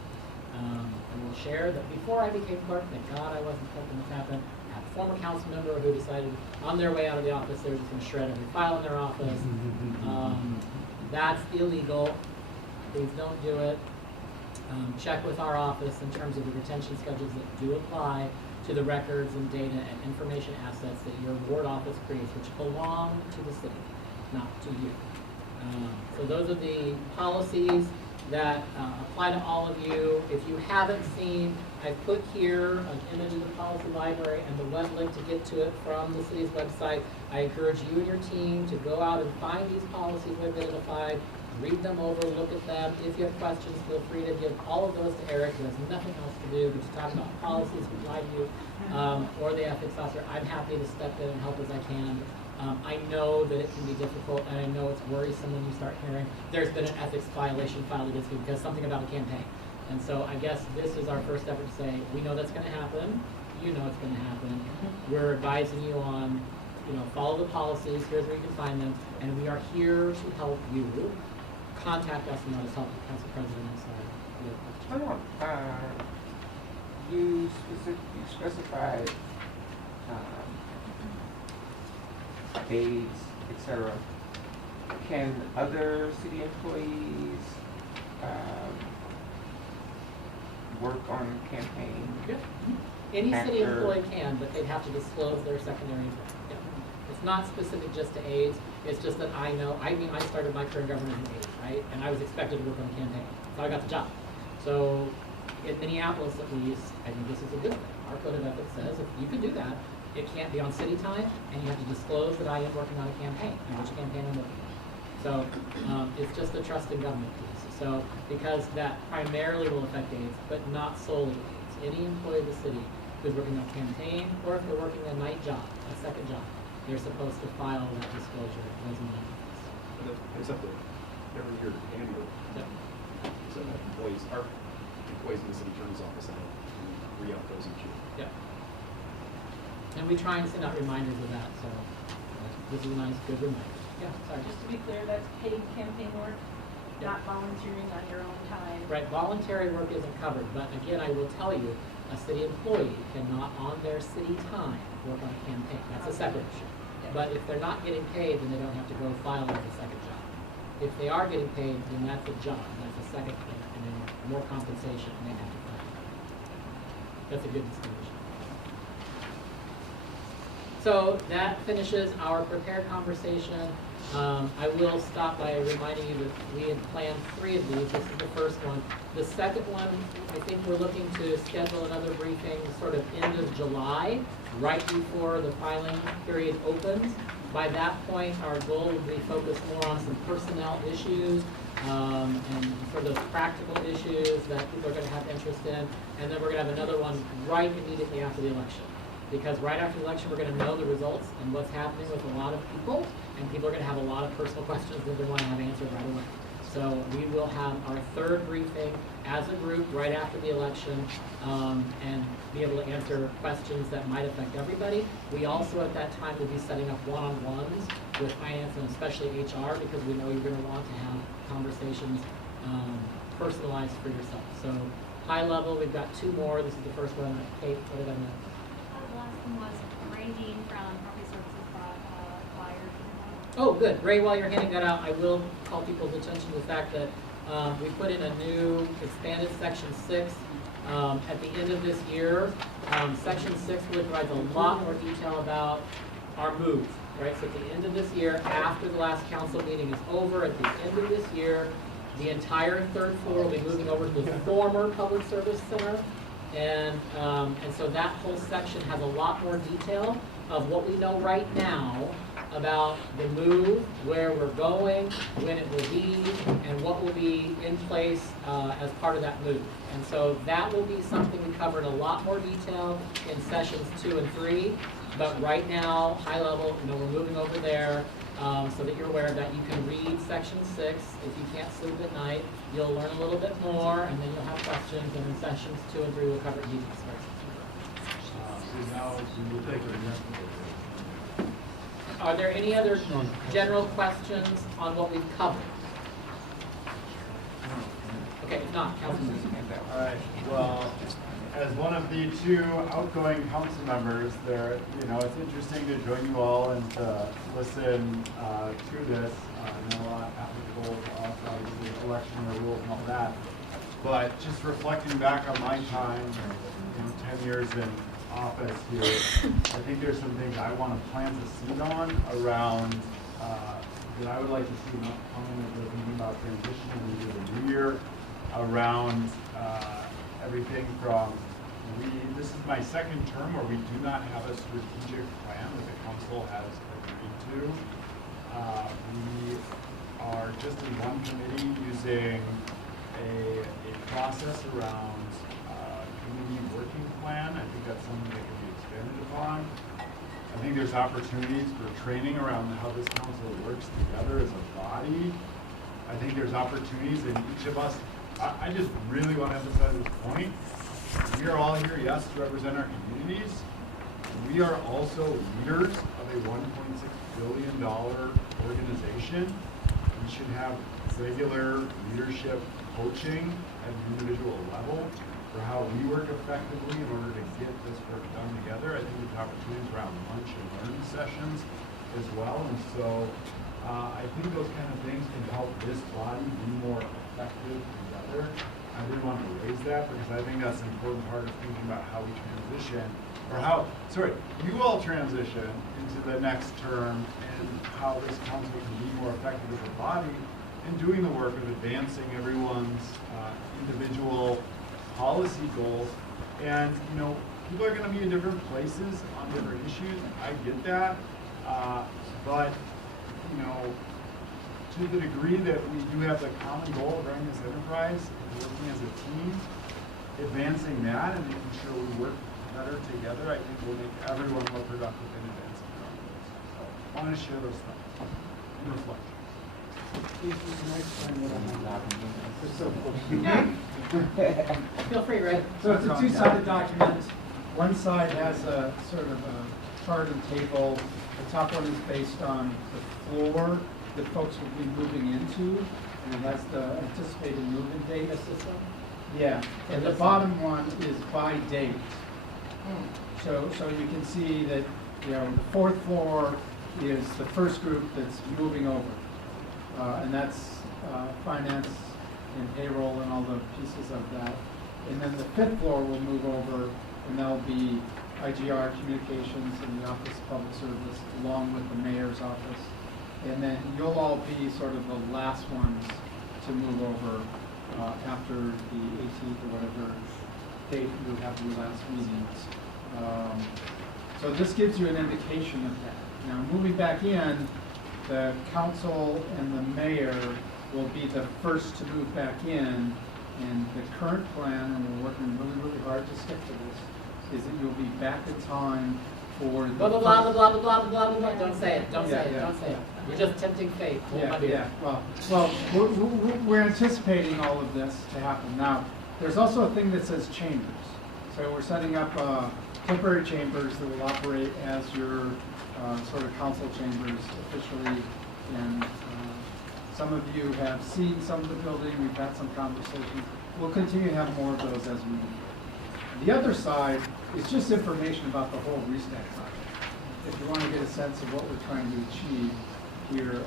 I will share that before I became clerk, thank God I wasn't clerk when this happened, I had a former council member who decided on their way out of the office they were just going to shred every file in their office. That's illegal. Please don't do it. Check with our office in terms of the retention schedules that do apply to the records and data and information assets that your ward office creates, which belong to the city, not to you. So those are the policies that apply to all of you. If you haven't seen, I've put here an image of the policy library and the web link to get to it from the city's website. I encourage you and your team to go out and find these policies we've identified, read them over, look at them. If you have questions, feel free to give all of those to Eric, who has nothing else to do but to talk about policies, reply to you, or the ethics officer. I'm happy to step in and help as I can. I know that it can be difficult, and I know it's worrisome when you start hearing there's been an ethics violation filed against you because something about a campaign. And so I guess this is our first effort to say, we know that's going to happen. You know it's going to happen. We're advising you on, you know, follow the policies. Here's where you can find them, and we are here to help you. Contact us and let us help you. Council President, I'm sorry. Oh, you specified aides, etc. Can other city employees work on campaign? Yeah. Any city After- employee can, but they'd have to disclose their secondary income. Yeah. It's not specific just to aides, it's just that I know, I started my career in government as an aide, right? And I was expected to work on the campaign, so I got the job. So in Minneapolis at least, I think this is a good thing. Our code of ethics says if you can do that, it can't be on city time, and you have to disclose that I am working on a campaign, and which campaign I'm working on. So it's just a trust in government piece. So because that primarily will affect aides, but not solely aides. Any employee of the city who's working on a campaign, or if they're working a night job, a second job, they're supposed to file that disclosure as an Except that every year annual, Yep. so that our employees in the city attorney's office have re-up those each year. Yep. And we try and send out reminders of that, so this is a nice, good reminder. Yeah, sorry. Just to be clear, that's paid campaign work, not volunteering on your own time. Right, voluntary work isn't covered, but again, I will tell you, a city employee cannot on their city time work on a campaign. That's a separate issue. But if they're not getting paid, then they don't have to go file as a second job. If they are getting paid, then that's a job, that's a second, and then more compensation, and they have to file. That's a good distinction. So that finishes our prepared conversation. I will stop by reminding you that we had planned 3 of these. This is the first one. The second one, I think we're looking to schedule another briefing sort of end of July, right before the filing period opens. By that point, our goal will be focused more on some personnel issues and for those practical issues that people are going to have interest in. And then we're going to have another one right immediately after the election. Because right after the election, we're going to know the results and what's happening with a lot of people, and people are going to have a lot of personal questions that they want to have answered right away. So we will have our 3rd briefing as a group right after the election and be able to answer questions that might affect everybody. We also at that time will be setting up one-on-ones with finance and especially HR because we know you're going to want to have conversations personalized for yourself. So high level, we've got 2 more. This is the first one. Kate, what did I miss? The last one was ranging from property services flyers. Oh, good. Ray, while you're handing that out, I will call people's attention to the fact that we put in a new expanded Section 6 at the end of this year. Section 6 really provides a lot more detail about our move, right? So at the end of this year, after the last council meeting is over, at the end of this year, the entire 3rd floor will be moving over to the former Public Service Center. And so that whole section has a lot more detail of what we know right now about the move, where we're going, when it will be, and what will be in place as part of that move. And so that will be something we cover in a lot more detail in sessions 2 and 3. But right now, high level, we're moving over there so that you're aware of that. You can read Section 6 if you can't sleep at night. You'll learn a little bit more, and then you'll have questions. And in sessions 2 and 3, we'll cover details. Are there any other general questions on what we've covered? Okay, if not, Councilman. All right, well, as one of the 2 outgoing council members there, it's interesting to join you all and to listen to this. I know a lot applicable to us, obviously, election rules and all that. But just reflecting back on my time, 10 years in office here, I think there's some things I want to plant the seed on around that I would like to see not coming as we're thinking about transitioning into the new year around everything from this is my 2nd term where we do not have a strategic plan that the council has agreed to. We are just in one committee using a process around community working plan. I think that's something that can be expanded upon. I think there's opportunities for training around how this council works together as a body. I think there's opportunities in each of us. I just really want to emphasize this point. We are all here, yes, to represent our communities. We are also leaders of a $1.6 billion organization. we should have regular leadership coaching at an individual level for how we work effectively in order to get this work done together. I think there's opportunities around lunch and learning sessions as well. And so I think those kind of things can help this body be more effective together. I did want to raise that because I think that's an important part of thinking about how we transition, or how, sorry, you all transition into the next term and how this council can be more effective as a body in doing the work of advancing everyone's individual policy goals. And, you know, people are going to be in different places on different issues. I get that. But, you know, to the degree that we do have the common goal of running this enterprise and working as a team, advancing that and making sure we work better together, I think will make everyone more productive in advancing our goals. So I want to share those thoughts and reflections. Feel free, Ray. So it's a two-sided document. One side has a sort of a chart and table. The top one is based on the floor that folks will be moving into, and it has the anticipated move-in date. System? Yeah, and the bottom one is by date. So you can see that, you know, the fourth floor is the first group that's moving over. And that's finance and payroll and all the pieces of that. And then the fifth floor will move over, and that'll be IGR Communications and the Office of Public Service, along with the mayor's office. And then you'll all be sort of the last ones to move over after the 18th or whatever date you have your last meetings. So this gives you an indication of that. Now, moving back in, the council and the mayor will be the first to move back in, and the current plan, and we're working really, really hard to stick to this, is that you'll be back in time for the Blah, blah, blah, blah, blah, blah, blah, blah, blah. Don't say it, don't say it, Yeah. don't say it. You're just tempting fate. Hold my beer. Yeah. Well, we're anticipating all of this to happen. Now, there's also a thing that says chambers. So we're setting up temporary chambers that will operate as your sort of council chambers officially. And some of you have seen some of the building. We've had some conversations. We'll continue to have more of those as we move forward. The other side is just information about the whole Restack project. If you want to get a sense of what we're trying to achieve here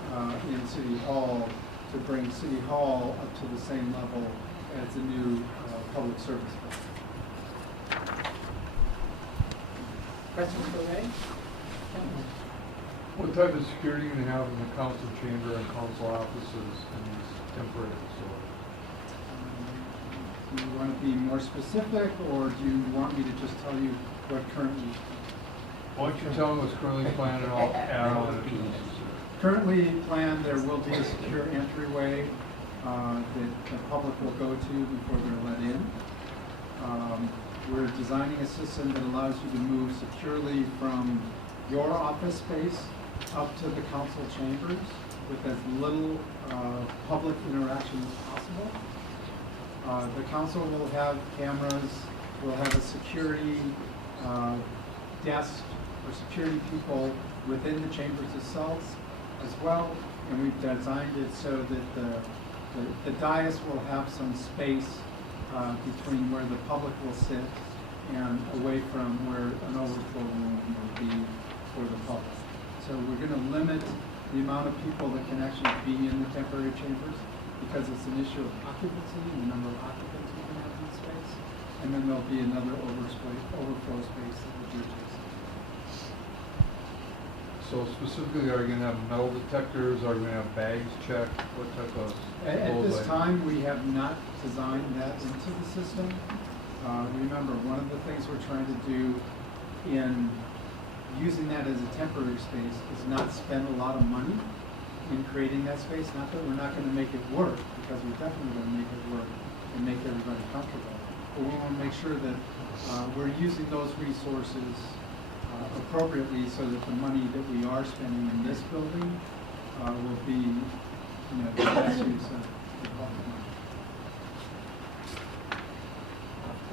in City Hall, to bring City Hall up to the same level as the new public service building. Questions for Ray? What type of security are you gonna have in the council chamber and council offices in these temporary facilities? Do you want to be more specific, or do you want me to just tell you what currently? Why don't you tell me what's currently planned and I'll add on if necessary. Currently planned, there will be a secure entryway that the public will go to before they're let in. We're designing a system that allows you to move securely from your office space up to the council chambers with as little public interaction as possible. The council will have cameras, we'll have a security desk for security people within the chambers themselves as well. And we've designed it so that the dais will have some space between where the public will sit and away from where an overflow room will be for the public. So we're going to limit the amount of people that can actually be in the temporary chambers, because it's an issue of occupancy and the number of occupants we can have in the space. And then there'll be another overflow space that will be adjacent. So specifically, are you gonna have metal detectors, are you gonna have bags checked, what type of? At this time, we have not designed that into the system. Remember, one of the things we're trying to do in using that as a temporary space is not spend a lot of money in creating that space. Not that we're not going to make it work, because we're definitely going to make it work and make everybody comfortable. But we want to make sure that we're using those resources appropriately, so that the money that we are spending in this building will be, you know, the best use of the public money.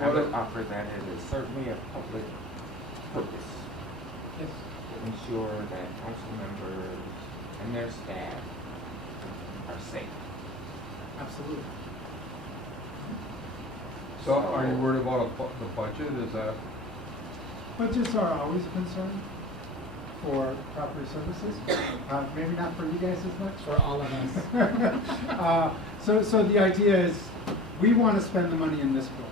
I would offer that as certainly a public purpose. Yes. To ensure that council members and their staff are are safe. Absolutely. So are you worried about the budget, is that? Budgets are always a concern for property services. Maybe not for you guys as much. For all of us. So the idea is, we want to spend the money in this building.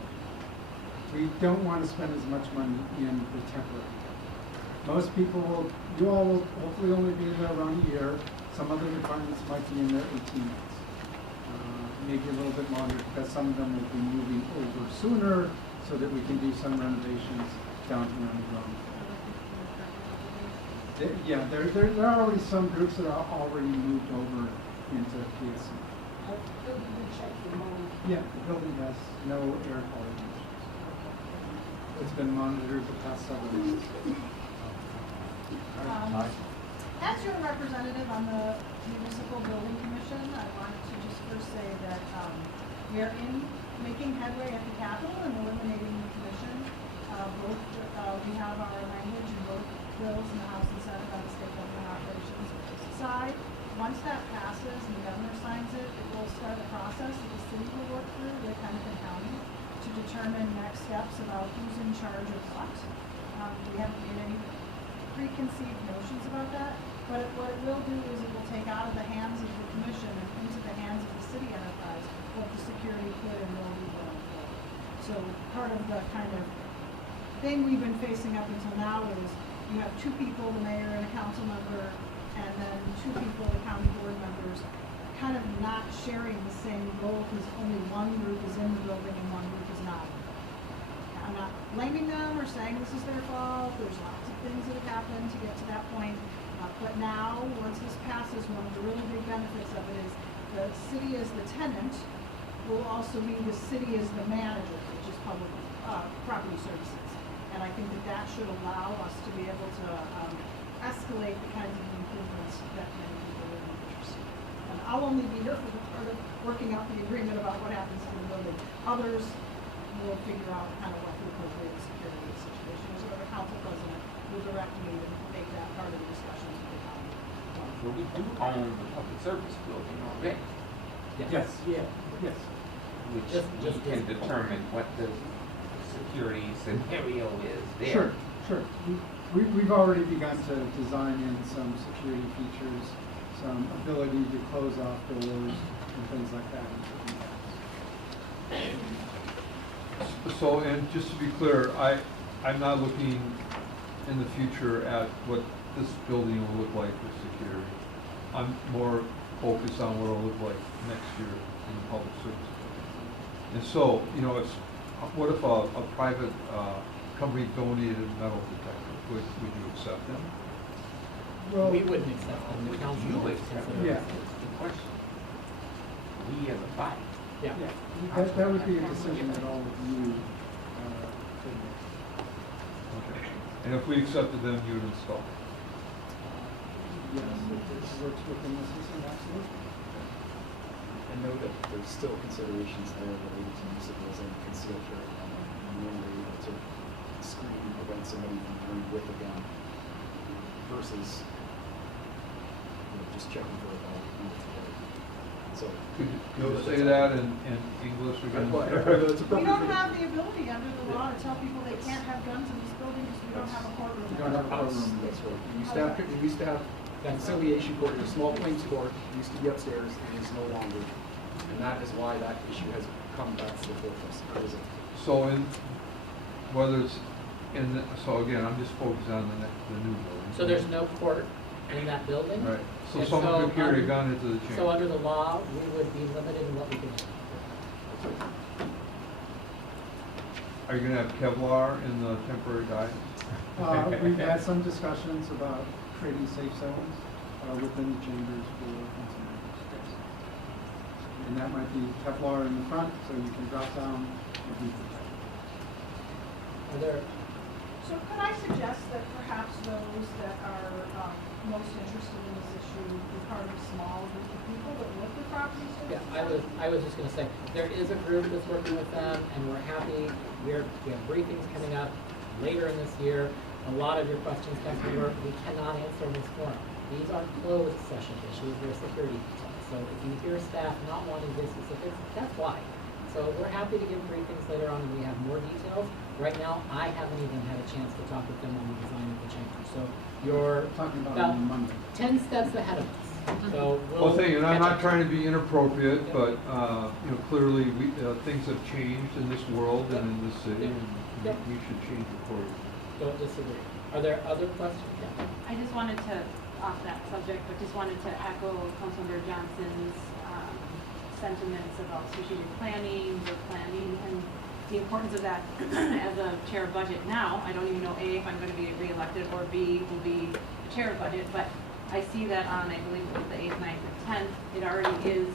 We don't want to spend as much money in the temporary. Most people will, you all will hopefully only be there around a year. Some other departments might be in there 18 months. Maybe a little bit longer, because some of them will be moving over sooner so that we can do some renovations down here on the ground floor. Yeah, there are already some groups that are already moved over into PSC. Yeah, the building has no air quality issues. It's been monitored the past several months. As your representative on the Municipal Building Commission, I want to just first say that we are making headway at the Capitol and eliminating the commission. We have our language in both bills in the House and Senate on the state government operations side. Once that passes and the governor signs it, it will start a process that the city will work through with Hennepin County to determine next steps about who's in charge of what. We haven't made any preconceived notions about that, but what it will do is it will take out of the hands of the commission and into the hands of the city enterprise what the security could and will be going forward. So part of the kind of thing we've been facing up until now is you have two people, the mayor and a council member, and then two people, the county board members, kind of not sharing the same goal because only one group is in the building and one group is not. I'm not blaming them or saying this is their fault. There's lots of things that have happened to get to that point. But now, once this passes, one of the really big benefits of it is the city as the tenant will also be the city as the manager, which is public property services. And I think that that should allow us to be able to escalate the kinds of improvements that many people are interested in. And I'll only be here for the part of working out the agreement about what happens to the building. Others will figure out kind of what the appropriate security situation is, or the council president will direct me to make that part of the discussions with the county. Well, we do own the public service building already, Yes. Yeah. Yes. which Just we can determine what the security scenario is there. Sure. We've already begun to design in some security features, some ability to close off doors and things like that. So, and just to be clear, I'm not looking in the future at what this building will look like with security. I'm more focused on what it'll look like next year in the public service building. And so, what if a private company donated metal detector? Would you accept them? Well, We wouldn't accept them, the council You would accept consider them, Yeah. that's the question. We as a body. Yeah. That would be a decision that all of you could make. Okay. And if we accepted them, you would install? Yes, if it works within the system, absolutely. And know that there's still considerations there related to use of those and concealed carry. And when we're able to screen and prevent somebody from running with a gun versus just checking for a ball. So Could you say that in English again? We don't have the ability under the law to tell people they can't have guns in this building because we don't have a courtroom. We don't have a courtroom. That's right. We used to have conciliation court, or small claims court, used to be upstairs, and is no longer. And that is why that issue has come back to the forefront. So whether it's so again, I'm just focused on the new building. So there's no court in that building? Right. So And someone could carry a under- gun into the chamber. So under the law, we would be limited in what we can do. Are you gonna have Kevlar in the temporary diet? We've had some discussions about creating safe zones within the chambers for council members. Yes. And that might be Kevlar in the front, so you can drop down and be protected. Are there, So could I suggest that perhaps those that are most interested in this issue be part of a small group of people that work with property yeah, services? I was just gonna say, there is a group that's working with them, and we're happy. We have briefings coming up later in this year. A lot of your questions, Councilmember, we cannot answer in this forum. these aren't closed session issues, they're security details. So if you hear staff not wanting to give specifics, that's why. So we're happy to give briefings later on when we have more details. Right now, I haven't even had a chance to talk with them on the design of the chamber. So you're Talking about about on Monday. 10 steps ahead of us. So Well, thank you, and I'm catch not up. trying to be inappropriate, but, clearly, things have changed in this world and in this city, and Yep. we should change accordingly. Don't disagree. Are there other questions? Yeah. I just wanted to, off that subject, but just wanted to echo Councilmember Johnson's sentiments about strategic planning, work planning, and the importance of that as a chair of budget now. I don't even know, A, if I'm going to be reelected, or B, will be chair of budget, but I see that on, I believe, the 8th, 9th, and 10th, it already is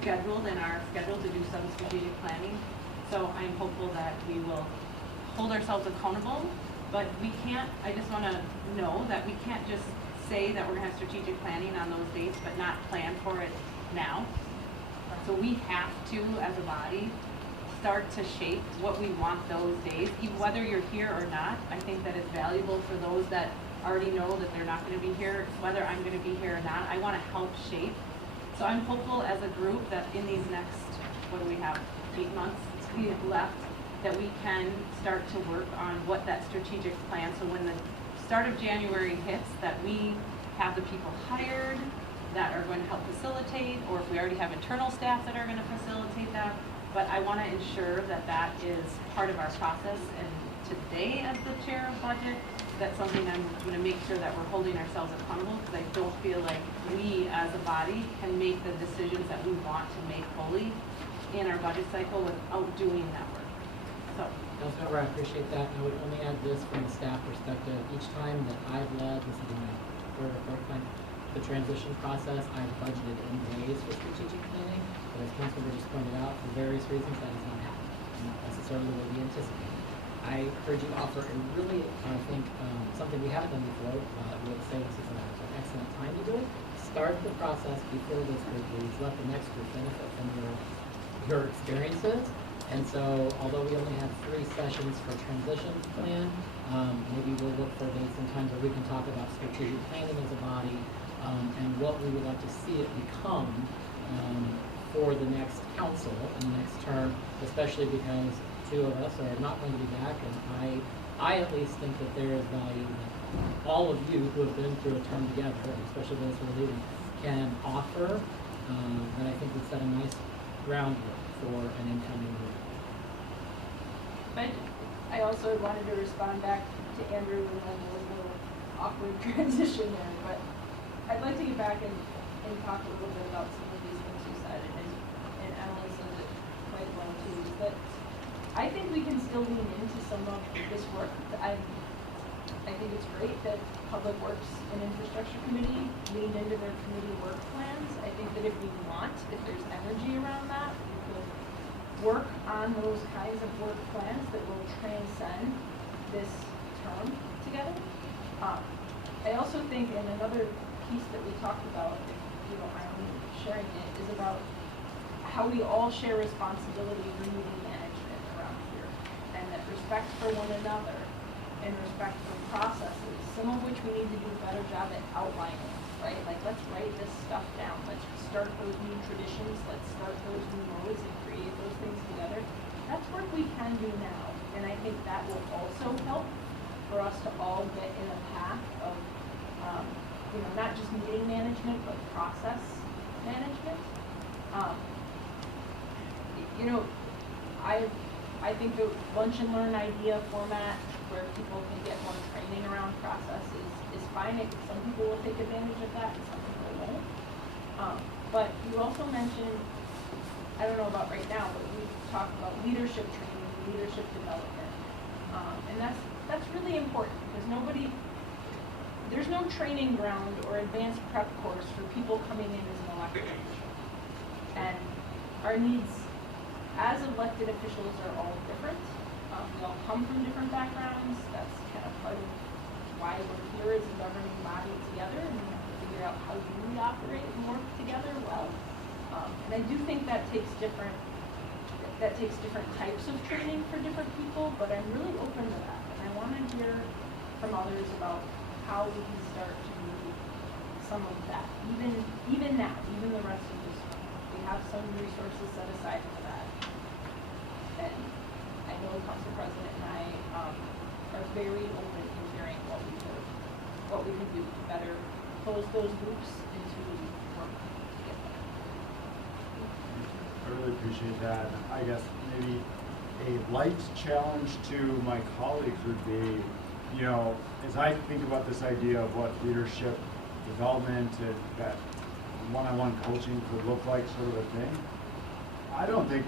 scheduled in our schedule to do some strategic planning. So I'm hopeful that we will hold ourselves accountable, but we can't, I just want to know that we can't just say that we're going to have strategic planning on those dates, but not plan for it now. So we have to, as a body, start to shape what we want those days, even whether you're here or not. I think that it's valuable for those that already know that they're not going to be here, whether I'm going to be here or not. I want to help shape. So I'm hopeful as a group that in these next, what do we have, 8 months left, that we can start to work on what that strategic plan, so when the start of January hits, that we have the people hired that are going to help facilitate, or if we already have internal staff that are going to facilitate that. But I want to ensure that that is part of our process. And today, as the chair of budget, that's something I'm going to make sure that we're holding ourselves accountable, because I don't feel like we as a body can make the decisions that we want to make fully in our budget cycle without doing that work. So. Councilmember, I appreciate that. I would only add this from a staff perspective. Each time that I've led, this is my third or fourth time, the transition process, I've budgeted in days for strategic planning, but as Councilmember just pointed out, for various reasons, that has not happened, not necessarily what we anticipated. I heard you offer a really, I think, something we haven't done before. I would say this is an excellent time to do it. Start the process before this group leaves. Let the next group benefit from your experiences. And so, although we only have 3 sessions for transition plan, maybe we'll look for dates and times where we can talk about strategic planning as a body, and what we would like to see it become for the next council and the next term, especially because 2 of us are not going to be back, and I at least think that there is value that all of you who have been through a term together, especially those who are leaving, can offer, and I think would set a nice groundwork for an incoming group. I also wanted to respond back to Andrew, and then there was a little awkward transition there, but I'd like to get back and talk a little bit about some of these things you said, and Emily said it quite well too, is that I think we can still lean into some of this work. I think it's great that Public Works and Infrastructure Committee leaned into their committee work plans. I think that if we want, if there's energy around that, we could work on those kinds of work plans that will transcend this term together. I also think, and another piece that we talked about, if you don't mind me sharing it, is about how we all share responsibility for meeting management around here, and that respect for one another and respect for processes, some of which we need to do a better job at outlining, right? Like, let's write this stuff down. Let's start those new traditions. Let's start those new modes and create those things together. That's work we can do now, and I think that will also help for us to all get in a path of, not just meeting management, but process management. I think the lunch and learn idea format where people can get more training around process is fine. Some people will take advantage of that and some people won't. But you also mentioned, I don't know about right now, but we talked about leadership training, leadership development. And that's really important, because there's no training ground or advanced prep course for people coming in as an elected official. And our needs as elected officials are all different. We all come from different backgrounds. That's kind of part of why we're here as a governing body together, and we have to figure out how do we operate and work together well. And I do think that takes different types of training for different people, but I'm really open to that. And I want to hear from others about how we can start to some of that, even now, even the rest of this month. We have some resources set aside for that. And I know Council President and I are very open in hearing what we can do to better close those loops and to work together. I really appreciate that. I guess maybe a light challenge to my colleagues would be, you know, as I think about this idea of what leadership development and that one-on-one coaching could look like, sort of a thing, I don't think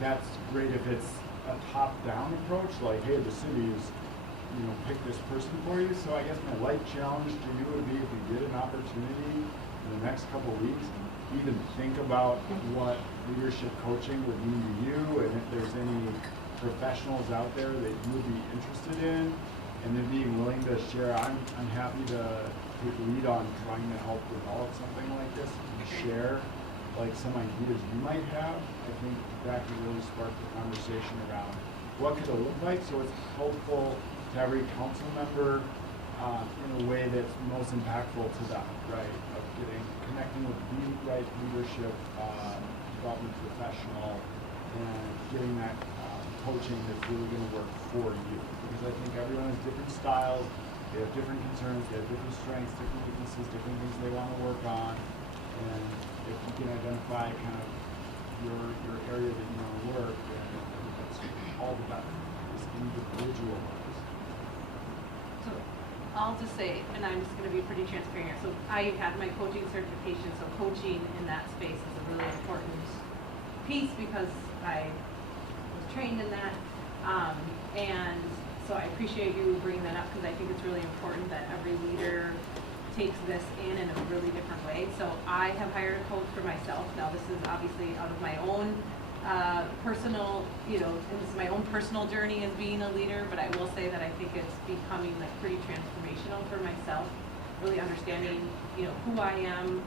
that's great if it's a top-down approach, like, hey, the city's, you know, pick this person for you. So I guess my light challenge to you would be, if you get an opportunity in the next couple of weeks, even think about what leadership coaching would mean to you, and if there's any professionals out there that you would be interested in, and then being willing to share. I'm happy to take the lead on trying to help develop something like this and share like some ideas you might have. I think that could really spark the conversation around what could it look like, so it's helpful to every council member in a way that's most impactful to them, right? Of connecting with the right leadership development professional and getting that coaching that's really going to work for you. Because I think everyone has different styles, they have different concerns, they have different strengths, different weaknesses, different things they want to work on. And if you can identify kind of your area that you want to work, then I think that's all the better, is individualized. So I'll just say, and I'm just going to be pretty transparent here. So I had my coaching certification, so coaching in that space is a really important piece because I was trained in that. And so I appreciate you bringing that up because I think it's really important that every leader takes this in a really different way. So I have hired a coach for myself. Now this is obviously out of my own personal, you know, and this is my own personal journey as being a leader, but I will say that I think it's becoming like pretty transformational for myself, really understanding, you know, who I am.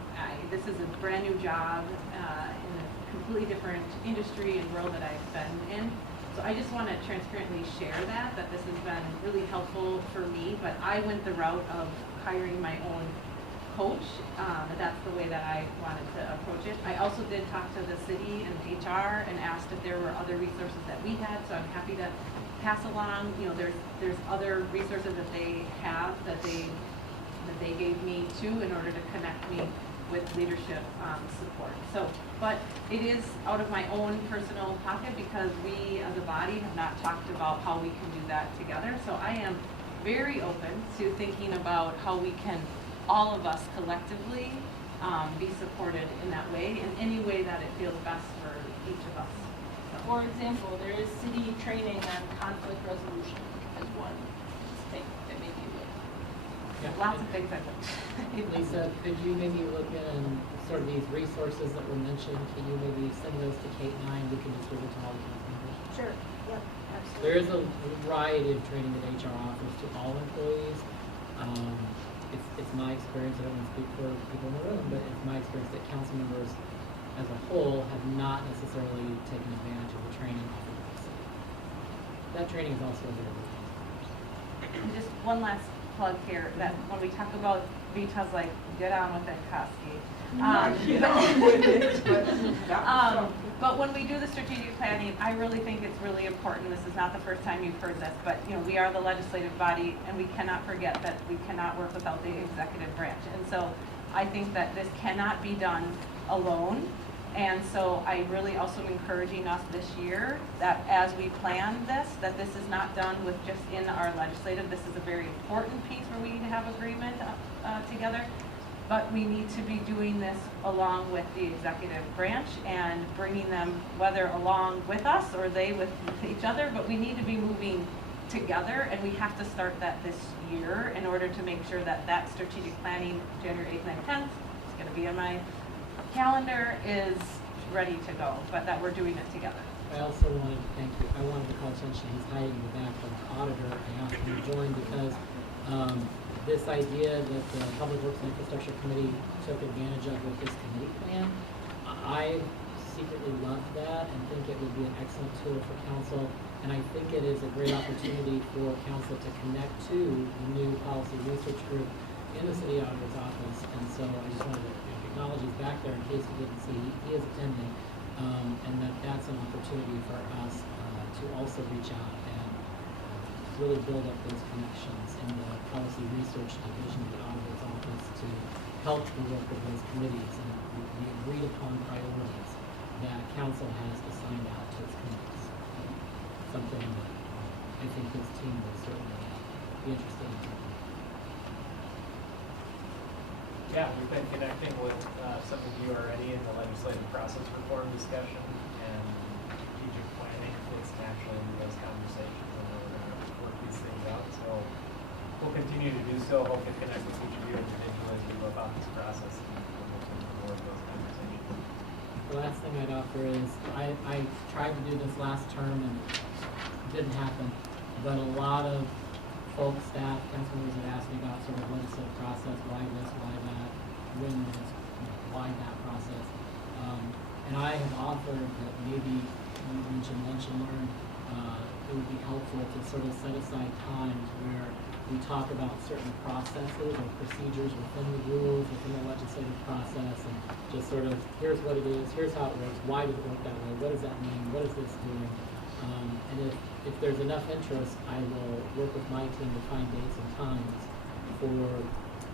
This is a brand new job in a completely different industry and world that I've been in. So I just want to transparently share that this has been really helpful for me, but I went the route of hiring my own coach. That's the way that I wanted to approach it. I also did talk to the city and HR and asked if there were other resources that we had, so I'm happy to pass along. You know, there's other resources that they have that they gave me too in order to connect me with leadership support. So, but it is out of my own personal pocket because we as a body have not talked about how we can do that together. So I am very open to thinking about how we can, all of us collectively, be supported in that way, in any way that it feels best for each of us. So. For example, there is city training on conflict resolution as one thing that maybe you would. Yeah. Lots of things I think. Lisa, could you maybe look in sort of these resources that were mentioned? Can you maybe send those to Kate and I, and we can distribute to all the council members? Sure, yep, absolutely. There is a variety of training that HR offers to all employees. It's my experience, I don't want to speak for people in the room, but it's my experience that council members as a whole have not necessarily taken advantage of the training offered by the city. That training is also available. And just one last plug here, that when we talk about Vita's like, get on with it, Koski. But when we do the strategic planning, I really think it's really important. This is not the first time you've heard this, but you know, we are the legislative body, and we cannot forget that we cannot work without the executive branch. And so I think that this cannot be done alone. And so I really also encouraging us this year that as we plan this, that this is not done with just in our legislative. This is a very important piece where we need to have agreement together. But we need to be doing this along with the executive branch and bringing them, whether along with us or they with each other, but we need to be moving together, and we have to start that this year in order to make sure that that strategic planning, January 8th, 9th, 10th, is going to be on my calendar, is ready to go, but that we're doing it together. I also wanted to thank you. I wanted to call attention, he's hiding in the back of the auditor. I asked him to join because this idea that the Public Works and Infrastructure Committee took advantage of with this committee plan, I secretly love that and think it would be an excellent tool for council. And I think it is a great opportunity for council to connect to the new policy research group in the city auditor's office, and so I just wanted to acknowledge he's back there in case you didn't see, he is attending, and that's an opportunity for us to also reach out and really build up those connections in the policy research division of the auditor's office to help the work of those committees and the agreed upon priorities that council has assigned out to its committees. Something that I think his team will certainly be interested in. Yeah, we've been connecting with some of you already in the legislative process reform discussion, and strategic planning fits naturally into those conversations, and we're going to work these things out. So we'll continue to do so. Hope to connect with each of you individually as we go about this process and we'll continue to forward those conversations. The last thing I'd offer is I tried to do this last term and it didn't happen, but a lot of folks, staff, council members have asked me about sort of legislative process, why this, why that, when this, why that process. And I have offered that maybe you mentioned lunch and learn, it would be helpful to sort of set aside times where we talk about certain processes or procedures within the rules, within the legislative process, and just sort of, here's what it is, here's how it works, why does it work that way, what does that mean, what is this doing? And if there's enough interest, I will work with my team to find dates and times for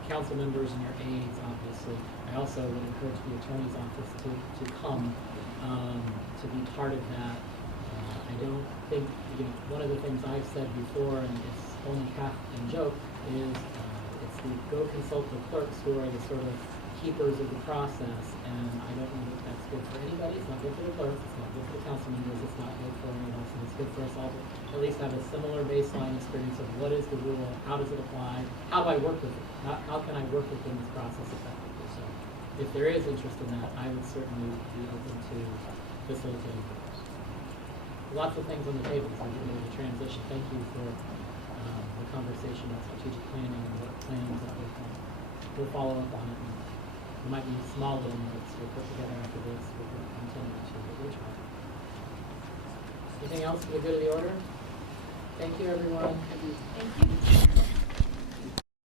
council members and your aides, obviously. I also would encourage the attorney's office to come to be part of that. I don't think, one of the things I've said before, and it's only half in joke, is it's the go consult the clerks who are the sort of keepers of the process, and I don't know that that's good for anybody. It's not good for the clerks, it's not good for the council members, it's not good for anyone else, and it's good for us all to at least have a similar baseline experience of what is the rule, how does it apply, how do I work with it, how can I work within this process effectively. So if there is interest in that, I would certainly be open to facilitating those. Lots of things on the table as we get into the transition. Thank you for the conversation about strategic planning and what plans that we'll follow up on it. And there might be small little notes we'll put together after this. We'll continue to, but we'll try. Anything else for the good of the order? Thank you, everyone. Thank you.